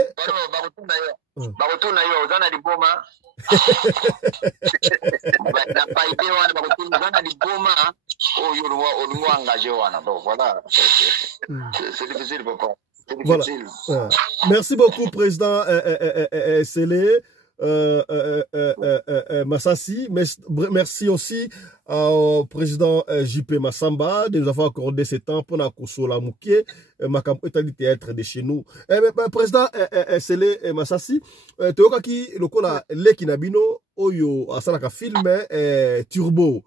Voilà. Merci beaucoup, Président Sélé. Massassi, merci aussi au président JP Massamba de nous avoir accordé ce temps pour la mouké théâtre de chez nous. Président Sélé Massassi, tu vois qui le cola lekinabino oyo asalaka film Turbo.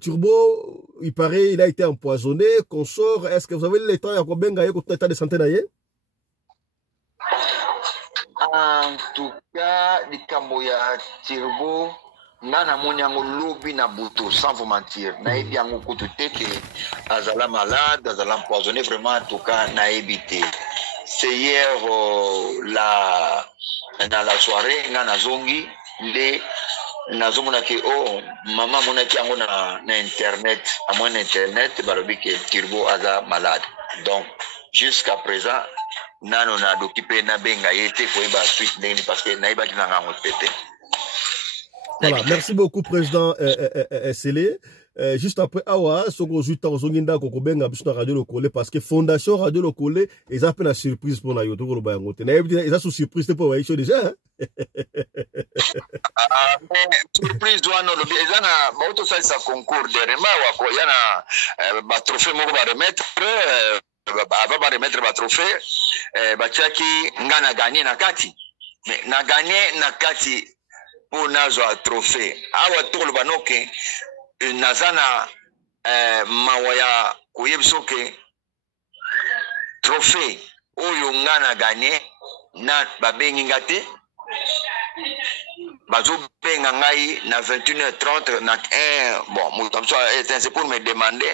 Turbo, il paraît, il a été empoisonné, consort. Est-ce que vous avez le temps à combien de santé d'ailleurs? En tout cas, les Kamboya Turbo, nana monyango lobby na buto, sans vous mentir. Naïbi yango koutoute que azala malade, azala empoisonné, vraiment en tout cas naïbité. C'est hier dans la soirée, nana zongi, les nazomona ke oh maman monaki yango na internet, à mon internet, balobi que Turbo aza malade. Donc jusqu'à présent nano na dokipe na benga yete koyeba suite ndeni parce que naïba ki nanga ngopete. Voilà, merci beaucoup président Sélé. Juste après awa soko juta ozonginda ko benga biso na radio lokole parce que fondation radio lokole ils appellent la surprise pour na yoto ko ba ngote. Na yebita eza sous surprise pour wa déjà. Surprise wana lobi ezana mauto salisa concours de rema wa ko yana ba trophée moko ba remettre ba remettre ba trophée batiaki nga na gagner na kati mais na gagner na kati pour nazwa trophée awa tolo banoke nazana mawaya koyebsoke trophée oyo nga na gagner na babengi ngate bazo benga ngai na 21h30 na bon c'est pour me demander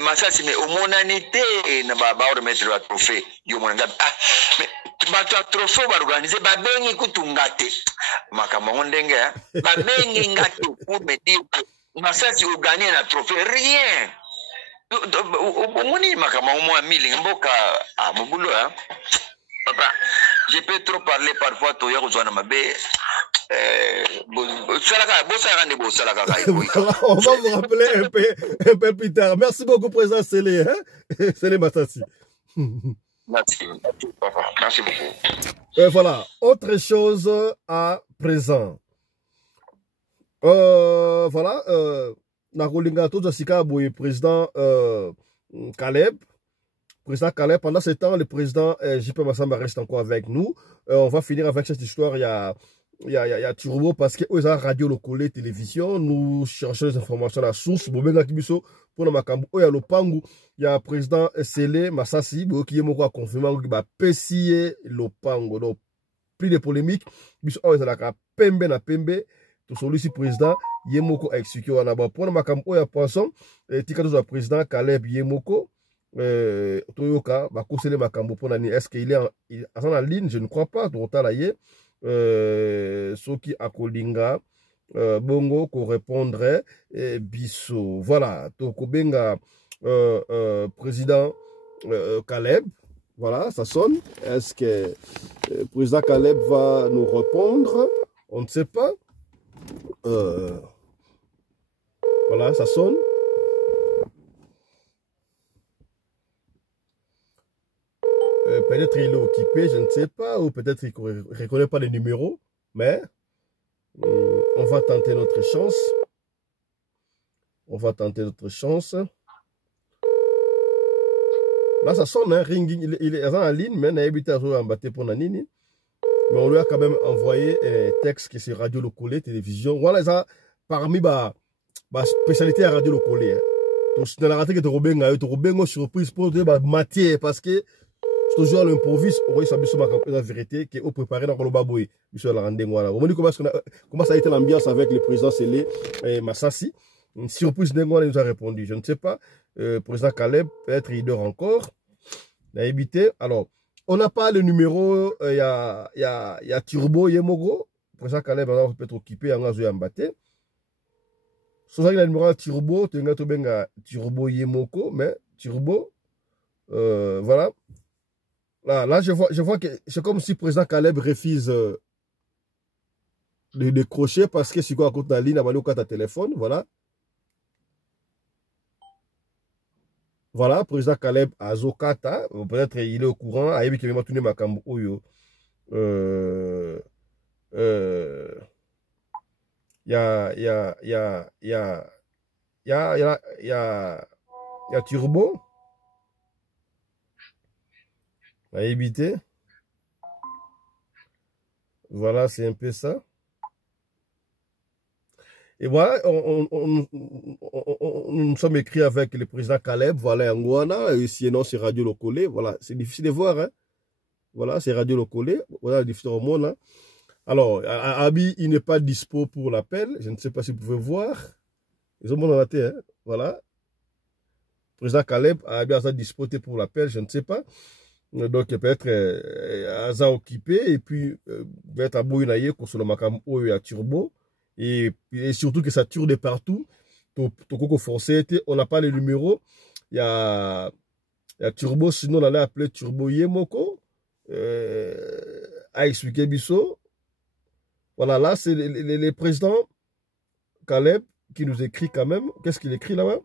Massassi mais humanité na ba remettre le trophée yo monanga mais ba trophée ba organiser ba bengi kutungate makambo ndenge ba bengi ngate pour me dire Massassi au gagner la trophée rien omoni makambo mo mili mboka mon boulot hein papa je peux trop parler parfois to ya kozwana mabe on va vous rappeler un peu plus tard. Merci beaucoup, président Sélé. Hein? Sélé Massassi. Merci, papa. Merci beaucoup. Voilà, autre chose à présent. Voilà, Narolinga Tozasika Boye, président Caleb. Président Caleb, pendant ce temps, le président JP Massamba reste encore avec nous. On va finir avec cette histoire. Il y a Turbo parce que aux radio locale télévision nous cherchons les informations à la source bobenga kibiso pour na makambo oya lopangu il y a président Sélé Massassi qui est moko a confirmé que ba pesier lopango donc plus de polémique biso oya la ka pembe na pembe to solusi président yemoko a expliqué wana ba pour na makambo oya poisson tika to président Caleb yemoko toyoka ba kosele makambo pour nani est-ce qu'il est en ligne je ne crois pas to tala ye Soki Akolinga Bongo ko répondrait biso. Voilà, Tokobenga président Caleb. Voilà, ça sonne. Est-ce que président Caleb va nous répondre? On ne sait pas. Voilà, ça sonne. Peut-être il est occupé, je ne sais pas, ou peut-être il ne reconnaît pas les numéros, mais on va tenter notre chance. On va tenter notre chance. Là, ça sonne, hein, ringing, il est en ligne, mais il a habité à Zoambaté pour Nanini. Mais on lui a quand même envoyé un texte qui est sur radio locale, télévision. Voilà, ça, parmi ma spécialité à radio locale. Donc, je n'ai raté que tu as surprise pour matière, parce que toujours à l'improviste, on va savoir la vérité qui est préparé dans le baboui. Monsieur Larandengwala. On dit comment ça a été l'ambiance avec le président Sélé et Massassi. Une surprise Ndengwala nous a répondu. Je ne sais pas. Président Caleb, peut-être il dort encore. Il a évité. Alors, on n'a pas le numéro. Il y a Turbo Yemogo. Président Caleb, on peut être occupé en Azouyambate. ça il a le numéro Turbo, tu as bien Turbo Yemoko, mais Turbo, voilà. Là, je vois que c'est comme si le président Caleb refuse de décrocher parce que c'est quoi à côté de la ligne, à Malou, ta téléphone, voilà. Voilà, président Caleb Azokata, peut-être il est au courant, a eu qui m'a tourné ma cambo oyo. Il y a Turbo. À éviter. Voilà, c'est un peu ça. Et voilà, nous sommes écrits avec le président Caleb, voilà, Anguana, et sinon c'est Radio Locolé, voilà, c'est difficile de voir, hein. Voilà, c'est Radio Locolé, voilà, difficile au monde, hein. Alors, Abi, il n'est pas dispo pour l'appel, je ne sais pas si vous pouvez voir, ils ont bon dans la tête, hein. Voilà. Président Caleb, Abi a dispo pour l'appel, je ne sais pas. Donc, peut-être Aza occupé, et puis, peut-être à Bouynaye, qu'on se le macam à Turbo, et surtout que ça tire de partout. Toko forcé, on n'a pas les numéros. Il y a Turbo, sinon on allait appeler Turbo Yemoko, à expliquer Bisso. Voilà, là, c'est le président Caleb qui nous écrit quand même. Qu'est-ce qu'il écrit là-bas?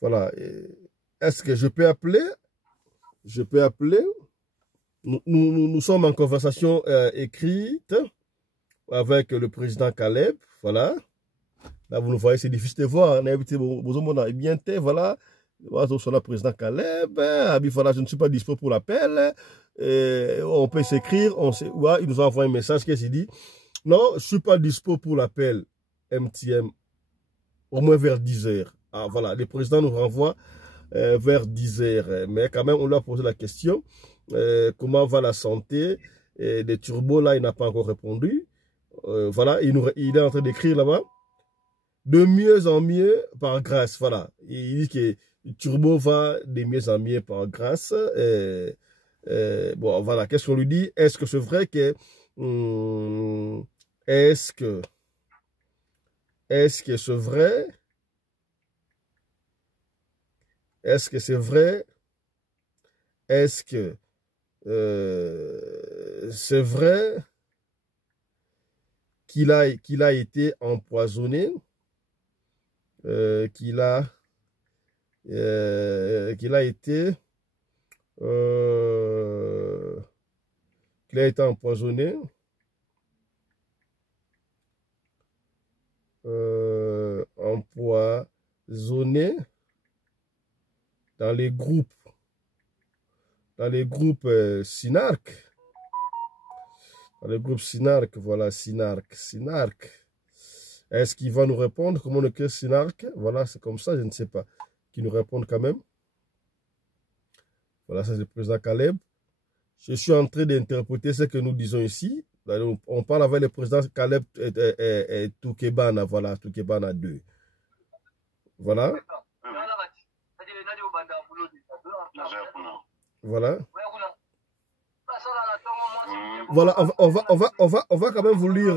Voilà. Est-ce que je peux appeler? Je peux appeler. Nous sommes en conversation écrite avec le président Caleb. Voilà. Là, vous nous voyez, c'est difficile de voir. On a évité bien, voilà. Voilà, le président Caleb. Voilà, je ne suis pas dispo pour l'appel. On peut s'écrire. Ouais, il nous a envoyé un message. Qu'est-ce qu'il dit? Non, je ne suis pas dispo pour l'appel MTM. Au moins vers 10 h. Ah, voilà. Le président nous renvoie vers 10 h. Mais quand même, on lui a posé la question. Comment va la santé des turbos? Là, il n'a pas encore répondu. Voilà, il est en train d'écrire là-bas. De mieux en mieux par grâce. Voilà. Il dit que le turbo va de mieux en mieux par grâce. Bon, voilà. Qu'est-ce qu'on lui dit? Est-ce que c'est vrai que... est-ce que c'est vrai? Est-ce que c'est vrai? Est-ce que c'est vrai qu'il a été empoisonné? Qu'il a été empoisonné dans les groupes Synark. Dans les groupes Synark, voilà, Synark. Est-ce qu'il va nous répondre? Comment on écrit Synark? Voilà, c'est comme ça, je ne sais pas. Qu'il nous réponde quand même. Voilà, ça c'est le président Caleb. Je suis en train d'interpréter ce que nous disons ici. On parle avec le président Caleb et Toukebana, voilà, Toukebana 2. Voilà. Voilà. Voilà, on va quand même vous lire...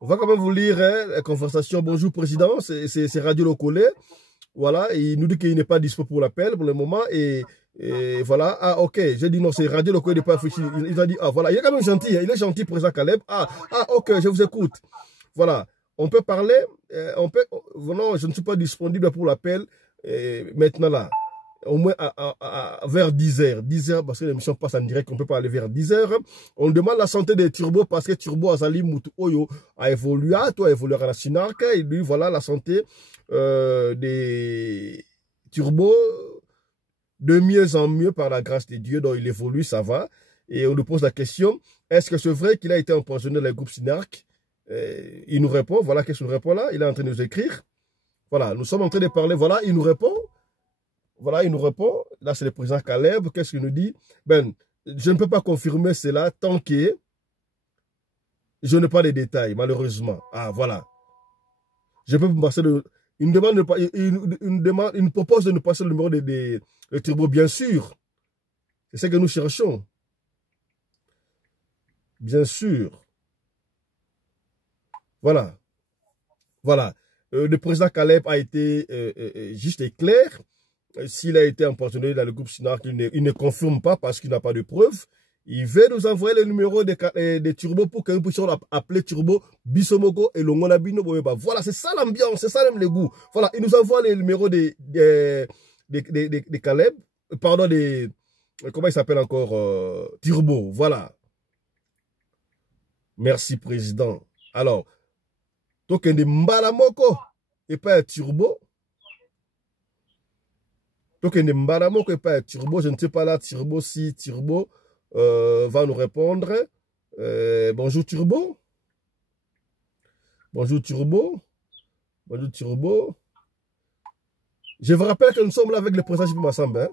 On va quand même vous lire la conversation. Bonjour président, c'est Radio Locolé. Voilà, il nous dit qu'il n'est pas dispo pour l'appel pour le moment. Et voilà, ah ok, j'ai dit non, c'est Radio Locolé, il n'est pas affiché. Il a dit, ah voilà, il est quand même gentil, il est gentil, président Caleb. Ah ok, je vous écoute. Voilà, on peut parler, non, je ne suis pas disponible pour l'appel maintenant là. Au moins vers 10 h. 10 h parce que l'émission passe en direct, on peut pas aller vers 10 h. On demande la santé des turbos parce que Turbo Azali Moutou Oyo a évolué, toi évolué à la Synark. Et lui, voilà la santé des turbos de mieux en mieux par la grâce de Dieu. Donc il évolue, ça va. Et on nous pose la question, est-ce que c'est vrai qu'il a été empoisonné dans le groupe Synark? Il nous répond, voilà qu'est-ce qu'il nous répond là. Il est en train de nous écrire. Voilà, nous sommes en train de parler, voilà, il nous répond. Voilà, il nous répond. Là, c'est le président Caleb. Qu'est-ce qu'il nous dit? Ben, je ne peux pas confirmer cela tant que je n'ai pas les détails, malheureusement. Ah, voilà. Je peux vous passer il nous propose de nous passer le numéro de Turbo, bien sûr. C'est ce que nous cherchons. Bien sûr. Voilà. Voilà. Le président Caleb a été juste et clair. S'il a été empoisonné dans le groupe Sinar, il ne confirme pas parce qu'il n'a pas de preuves. Il veut nous envoyer le numéro de Turbo pour que nous puissions appeler Turbo, Bissomogo et Longonabino. Voilà, c'est ça l'ambiance, c'est ça même le goût. Voilà, il nous envoie les numéros de Caleb, pardon, comment il s'appelle encore, Turbo, voilà. Merci, président. Alors, token de Mbalamoko et pas Turbo. Token de Mbalamoko et pas Turbo. Je ne sais pas là, Turbo, si Turbo va nous répondre. Bonjour Turbo. Bonjour Turbo. Bonjour Turbo. Je vous rappelle que nous sommes là avec le président J.P. Massamba. Hein?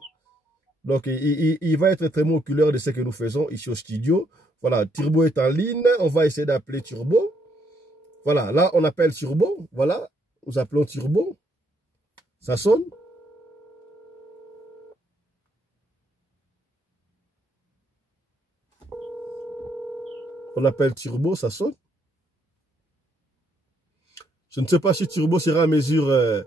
Donc, il va être très oculaire de ce que nous faisons ici au studio. Voilà, Turbo est en ligne. On va essayer d'appeler Turbo. Voilà, là, on appelle Turbo. Voilà, nous appelons Turbo. Ça sonne. On appelle Turbo, ça sonne. Je ne sais pas si Turbo sera à mesure...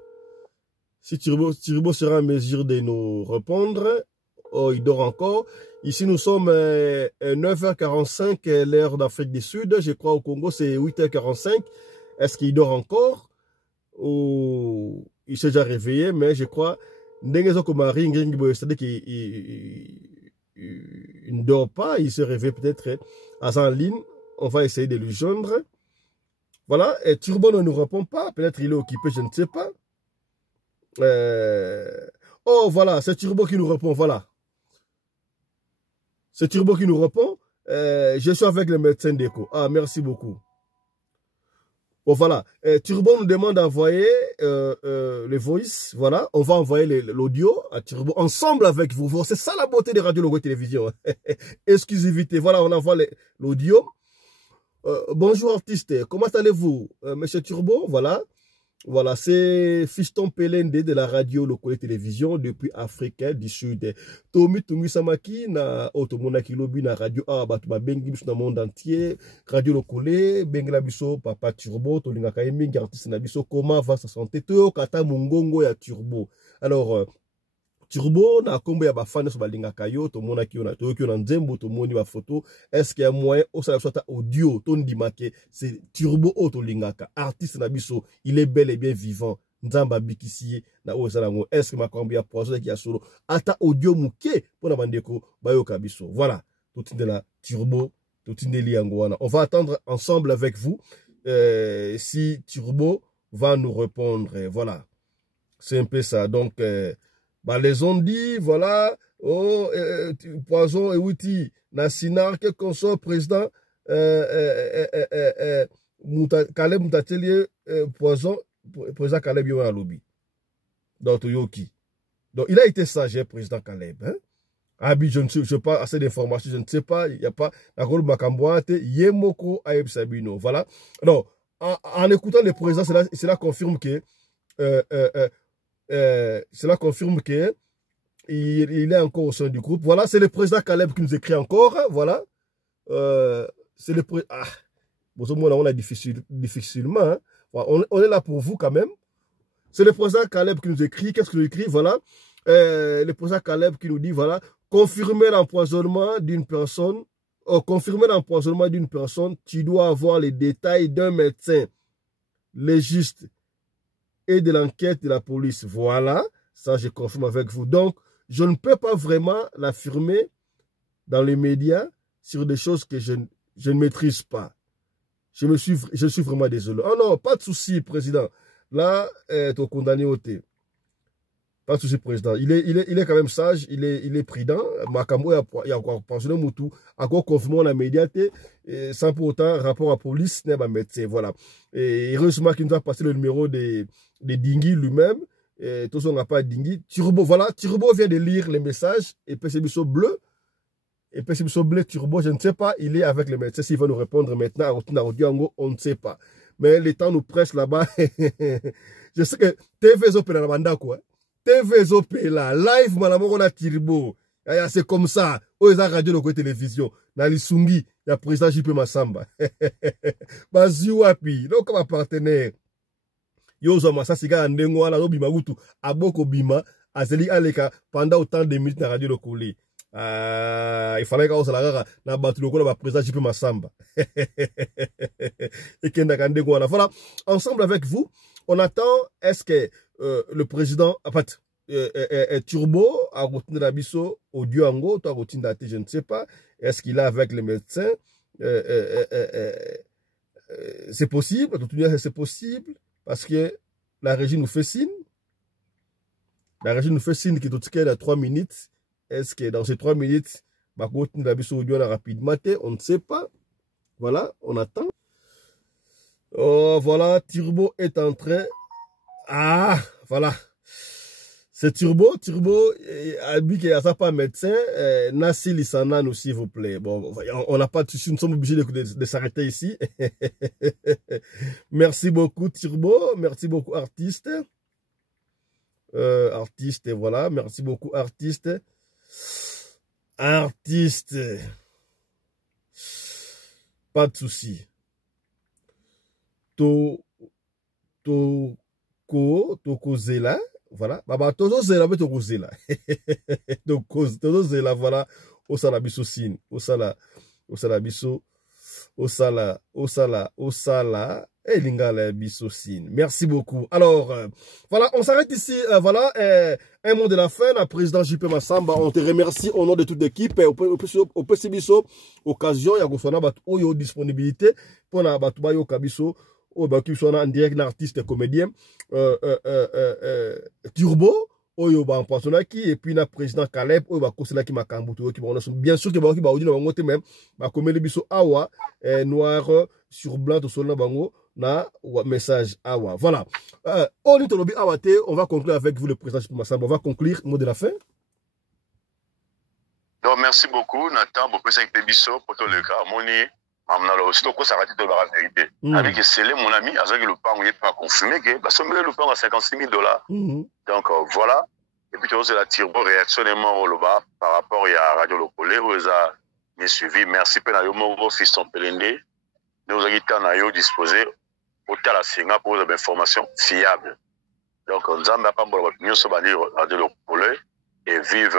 si Turbo sera à mesure de nous répondre. Oh, il dort encore. Ici, nous sommes 9h45, l'heure d'Afrique du Sud. Je crois au Congo, c'est 8h45. Est-ce qu'il dort encore? Ou il s'est déjà réveillé, mais je crois... C'est-à-dire qu'il ne dort pas. Il se réveille peut-être en ligne. On va essayer de lui joindre. Voilà. Et Turbo ne nous répond pas. Peut-être il est occupé, je ne sais pas. Oh, voilà. C'est Turbo qui nous répond. Voilà. C'est Turbo qui nous répond. Je suis avec le médecin d'écho. Ah, merci beaucoup. Bon, voilà. Turbo nous demande d'envoyer le voice. Voilà. On va envoyer l'audio à Turbo ensemble avec vous. C'est ça la beauté de Radio Logo Télévision. Exclusivité. Voilà, on envoie l'audio. Bonjour artiste. Comment allez-vous, monsieur Turbo? Voilà. Voilà, c'est Fiston Pelende de la Radio Logo Télévision depuis Afrique du Sud. Tomi Samaki na Otomona Kilobi na Radio Abatuma Bengi na monde entier. Radio Lokole, Bengla Biso, Papa Turbo, Tolinga Kaimi, artiste na Biso, comment va sa santé? Teo Kata Mungongo ya Turbo. Alors, Turbo, na kombo ya bafane so balinga kayo, to mona ki ona to ki ona nzembo to moni ba photo. Est-ce qu'il y a moyen au sala sota audio to ndimake c'est Turbo auto lingaka artiste na biso, il est bel et bien vivant. Nzamba bikisi na o sala ngo. Est-ce que ma kombo ya poison ki ya solo ata audio muke pona bandeko bayoka biso. Voilà, tout de la Turbo, tout de liango. On va attendre ensemble avec vous si Turbo va nous répondre. Voilà. C'est un peu ça. Donc bah, les ont dit, voilà, oh, Poison et Witi, Nassinar, quel qu'on soit président, Caleb Moutatelier, Poison, président Caleb Yohan Lobby. Donc, Yoki. Donc, il a été sage, président Caleb. Hein? Ah, je ne sais pas assez d'informations, je ne sais pas, il n'y a pas, d'accord, Makamboate, Yemoko, Aeb Sabino. Voilà. Alors, en écoutant le président, cela confirme que, cela confirme que il est encore au sein du groupe. Voilà, c'est le président Caleb qui nous écrit encore. Voilà. C'est le président. Ah, bon, on a difficilement. Hein. Voilà, on est là pour vous quand même. C'est le président Caleb qui nous écrit. Qu'est-ce qu'il nous écrit? Voilà. Le président Caleb qui nous dit, voilà, confirmer l'empoisonnement d'une personne. Confirmer l'empoisonnement d'une personne, tu dois avoir les détails d'un médecin légiste et de l'enquête de la police. Voilà, ça je confirme avec vous. Donc, je ne peux pas vraiment l'affirmer dans les médias sur des choses que je ne maîtrise pas. Je suis vraiment désolé. Oh non, pas de souci, président. Là, tu es condamné au thé. Pas de souci, président. Il est quand même sage, il est prudent. Makambo, il y a encore pensionné Moutou, encore confirmé la médiaté, sans pour autant rapport à la police, n'est pas médecin. Voilà. Et heureusement qu'il nous a passé le numéro de Dingui lui-même. Tout ça, on n'a pas Dingui. Turbo, voilà. Turbo vient de lire les messages. Et puis c'est Bissot bleu. Et puis c'est Bissot bleu, Turbo, je ne sais pas. Il est avec le médecin. S'il va nous répondre maintenant, on ne sait pas. Mais le temps nous presse là-bas. Je sais que TV Zopé dans la banda, quoi. TV Zopé là. Live, on a Turbo. C'est comme ça. oyo eza radio lokola télévision na lisungi ya président JP Massamba bazwi wapi loka ba partenaire yozo masasi ka ndengo wana obima kutu aboko bima azeli aleka pendant autant de minutes na radio lokola il fallait qu'on se la gare na batu lokola ba président JP Massamba et kenda ka ndengo wana. Voilà, ensemble avec vous on attend est-ce que le président en fait Turbo a retenu la biso audio ango, toi routine daté, je ne sais pas. Est-ce qu'il est avec les médecins? C'est possible, c'est possible, parce que la régie nous fait signe. La régie nous fait signe qui tout à 3 minutes. Est-ce que dans ces 3 minutes, ma routine la biso audio rapidement, on ne sait pas. Voilà, on attend. Oh, voilà, Turbo est en train. Ah, voilà. C'est Turbo, Abi qui a pas médecin, Nassi Lissanan, s'il vous plaît. Bon, on n'a pas de souci, nous sommes obligés de s'arrêter ici. Merci beaucoup Turbo, merci beaucoup artiste. Artiste, voilà, merci beaucoup artiste. Artiste. Pas de souci. Toko Zela. Voilà, baba tozo zela beto kozela. Donc tozo zela voilà, osala biso sin, osala biso, osala elingala biso sin. Merci beaucoup. Alors voilà, on s'arrête ici. Voilà, un mot de la fin. La président JP Massamba, on te remercie au nom de toute l'équipe. Au PC biso occasion ya kosona bat oyo disponibilité pour na batu bayo kabiso. Qui sont en direct l'artiste comédien Turbo oyo ba employé qui et puis na président Caleb oyo ba kosela ki makambuto ki ba bien sûr que ba ki ba odi na bango te même ba komeli biso awa noir sur blanc to solna bango na message awa. Voilà, on est lobby awa te, on va conclure avec vous le président Massamba. On va conclure, mot de la fin. Donc merci beaucoup Nathan, beaucoup ça qui biso pour le cas moni. Aussi, donc, ça va être de la vérité. Avec Célé, mon ami, avec le pain, il n'est pas confirmé que parce que le pain à $56 000. Donc, voilà. Et puis, tu as la Turbo réactionnement au bas par rapport à Radio Locole, où ils ont suivi. Merci, Penayo, mon fiston Pelende. Nous avons disposé au Talassinga pour des informations fiables. Donc, on n'a pas de sur Radio Locole et vive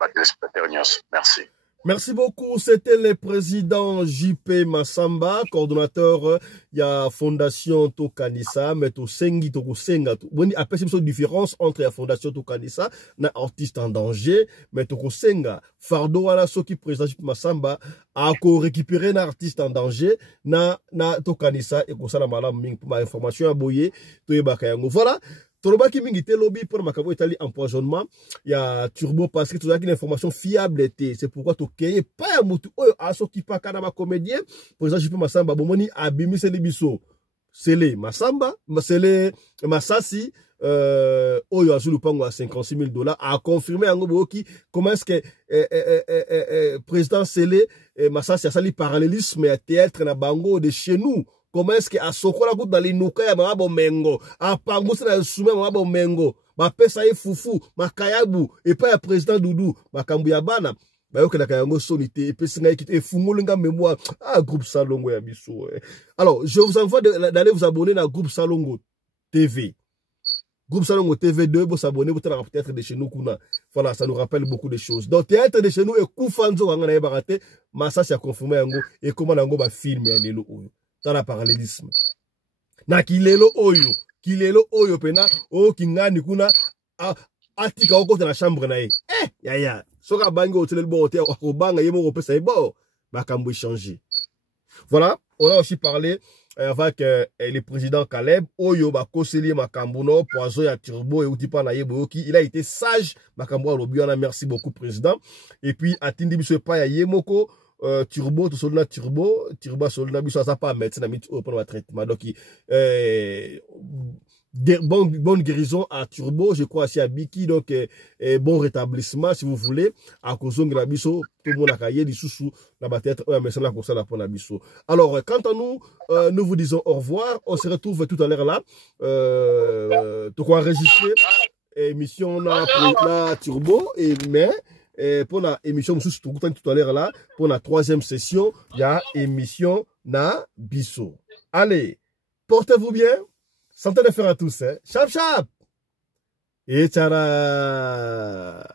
la téléspectateur. Merci. Merci beaucoup. C'était le président JP Massamba, coordonnateur il y a Fondation Tokanisa, mais to sengi to senga. Bon, après c'est une différence entre la Fondation Tokanisa na artiste en danger, mais to senga. Fardo ala soki président JP Massamba a récupéré un artiste en danger na Tokanisa et ko sala malam ming pour ma information à boyer to yebaka yango. Voilà. Toloba ki mingi te lobby pour makabo etali empoisonnement ya Turbo parce que tu as une information fiable. C'est pourquoi tu keye pas mutu oyo aso ki pa kana ba comédien pour exemple JP Massamba bomoni abimi seli biso sele Massamba sele Masasi oyo azu lupango à $56 000 a confirmé yango boki comment est-ce que président Sele Masasi a sali parallélisme ya théâtre na bango de chez nous. Comment est-ce que a sokola kutu na linuka ya mabo mengo a pangusa na sume mabo mengo ba pesa ye fufu makayabu et pas ya président Doudou makambu ya bana ba yoke na kayango sonité et pesa ngai kit e fungolinga mémoire groupe Salongo ya biso. Alors je vous envoie d'aller vous abonner na groupe Salongo TV. Groupe Salongo TV2, vous s'abonnez, vous avez peut-être de chez nous. Voilà, ça nous rappelle beaucoup de choses. Donc, théâtre de chez nous, et Koufanzo, on a baraté, Massa s'est confirmé, et comment on va filmer, dans le parallélisme. Na kilelo oyo pena, kingani kuna, atika oko na chambre na ye. Ya. Soka bango, hotel bon hotel, okobanga, yemo repesa e bo, bakambo changer. Voilà, on a aussi parlé avec le président Caleb, Oyo Bakoseli Makambuno, Poison ya Turbo et Utipa na Yeboki. Il a été sage, Makambo Alobiana, merci beaucoup, président. Et puis, Atindi Bisopa ya Yemoko, Turbo, tout soldat Turbo, soldat Biso, ça pas médecin, na mit pour le traitement. Donc, bonne guérison à Turbo, je crois aussi à Biki, donc bon rétablissement si vous voulez. À Kozong la Biso, tout le monde a caillé du sous la bâtette, mais c'est là pour ça la pour la Biso. Alors, quant à nous, nous vous disons au revoir. On se retrouve tout à l'heure là. Tout quoi enregistrer émission là Turbo et mais pour la émission tout à l'heure là, pour la 3e session, il y a émission na biso. Allez, portez-vous bien. Santé de faire à tous. Hein. Chap chap. Et tchara.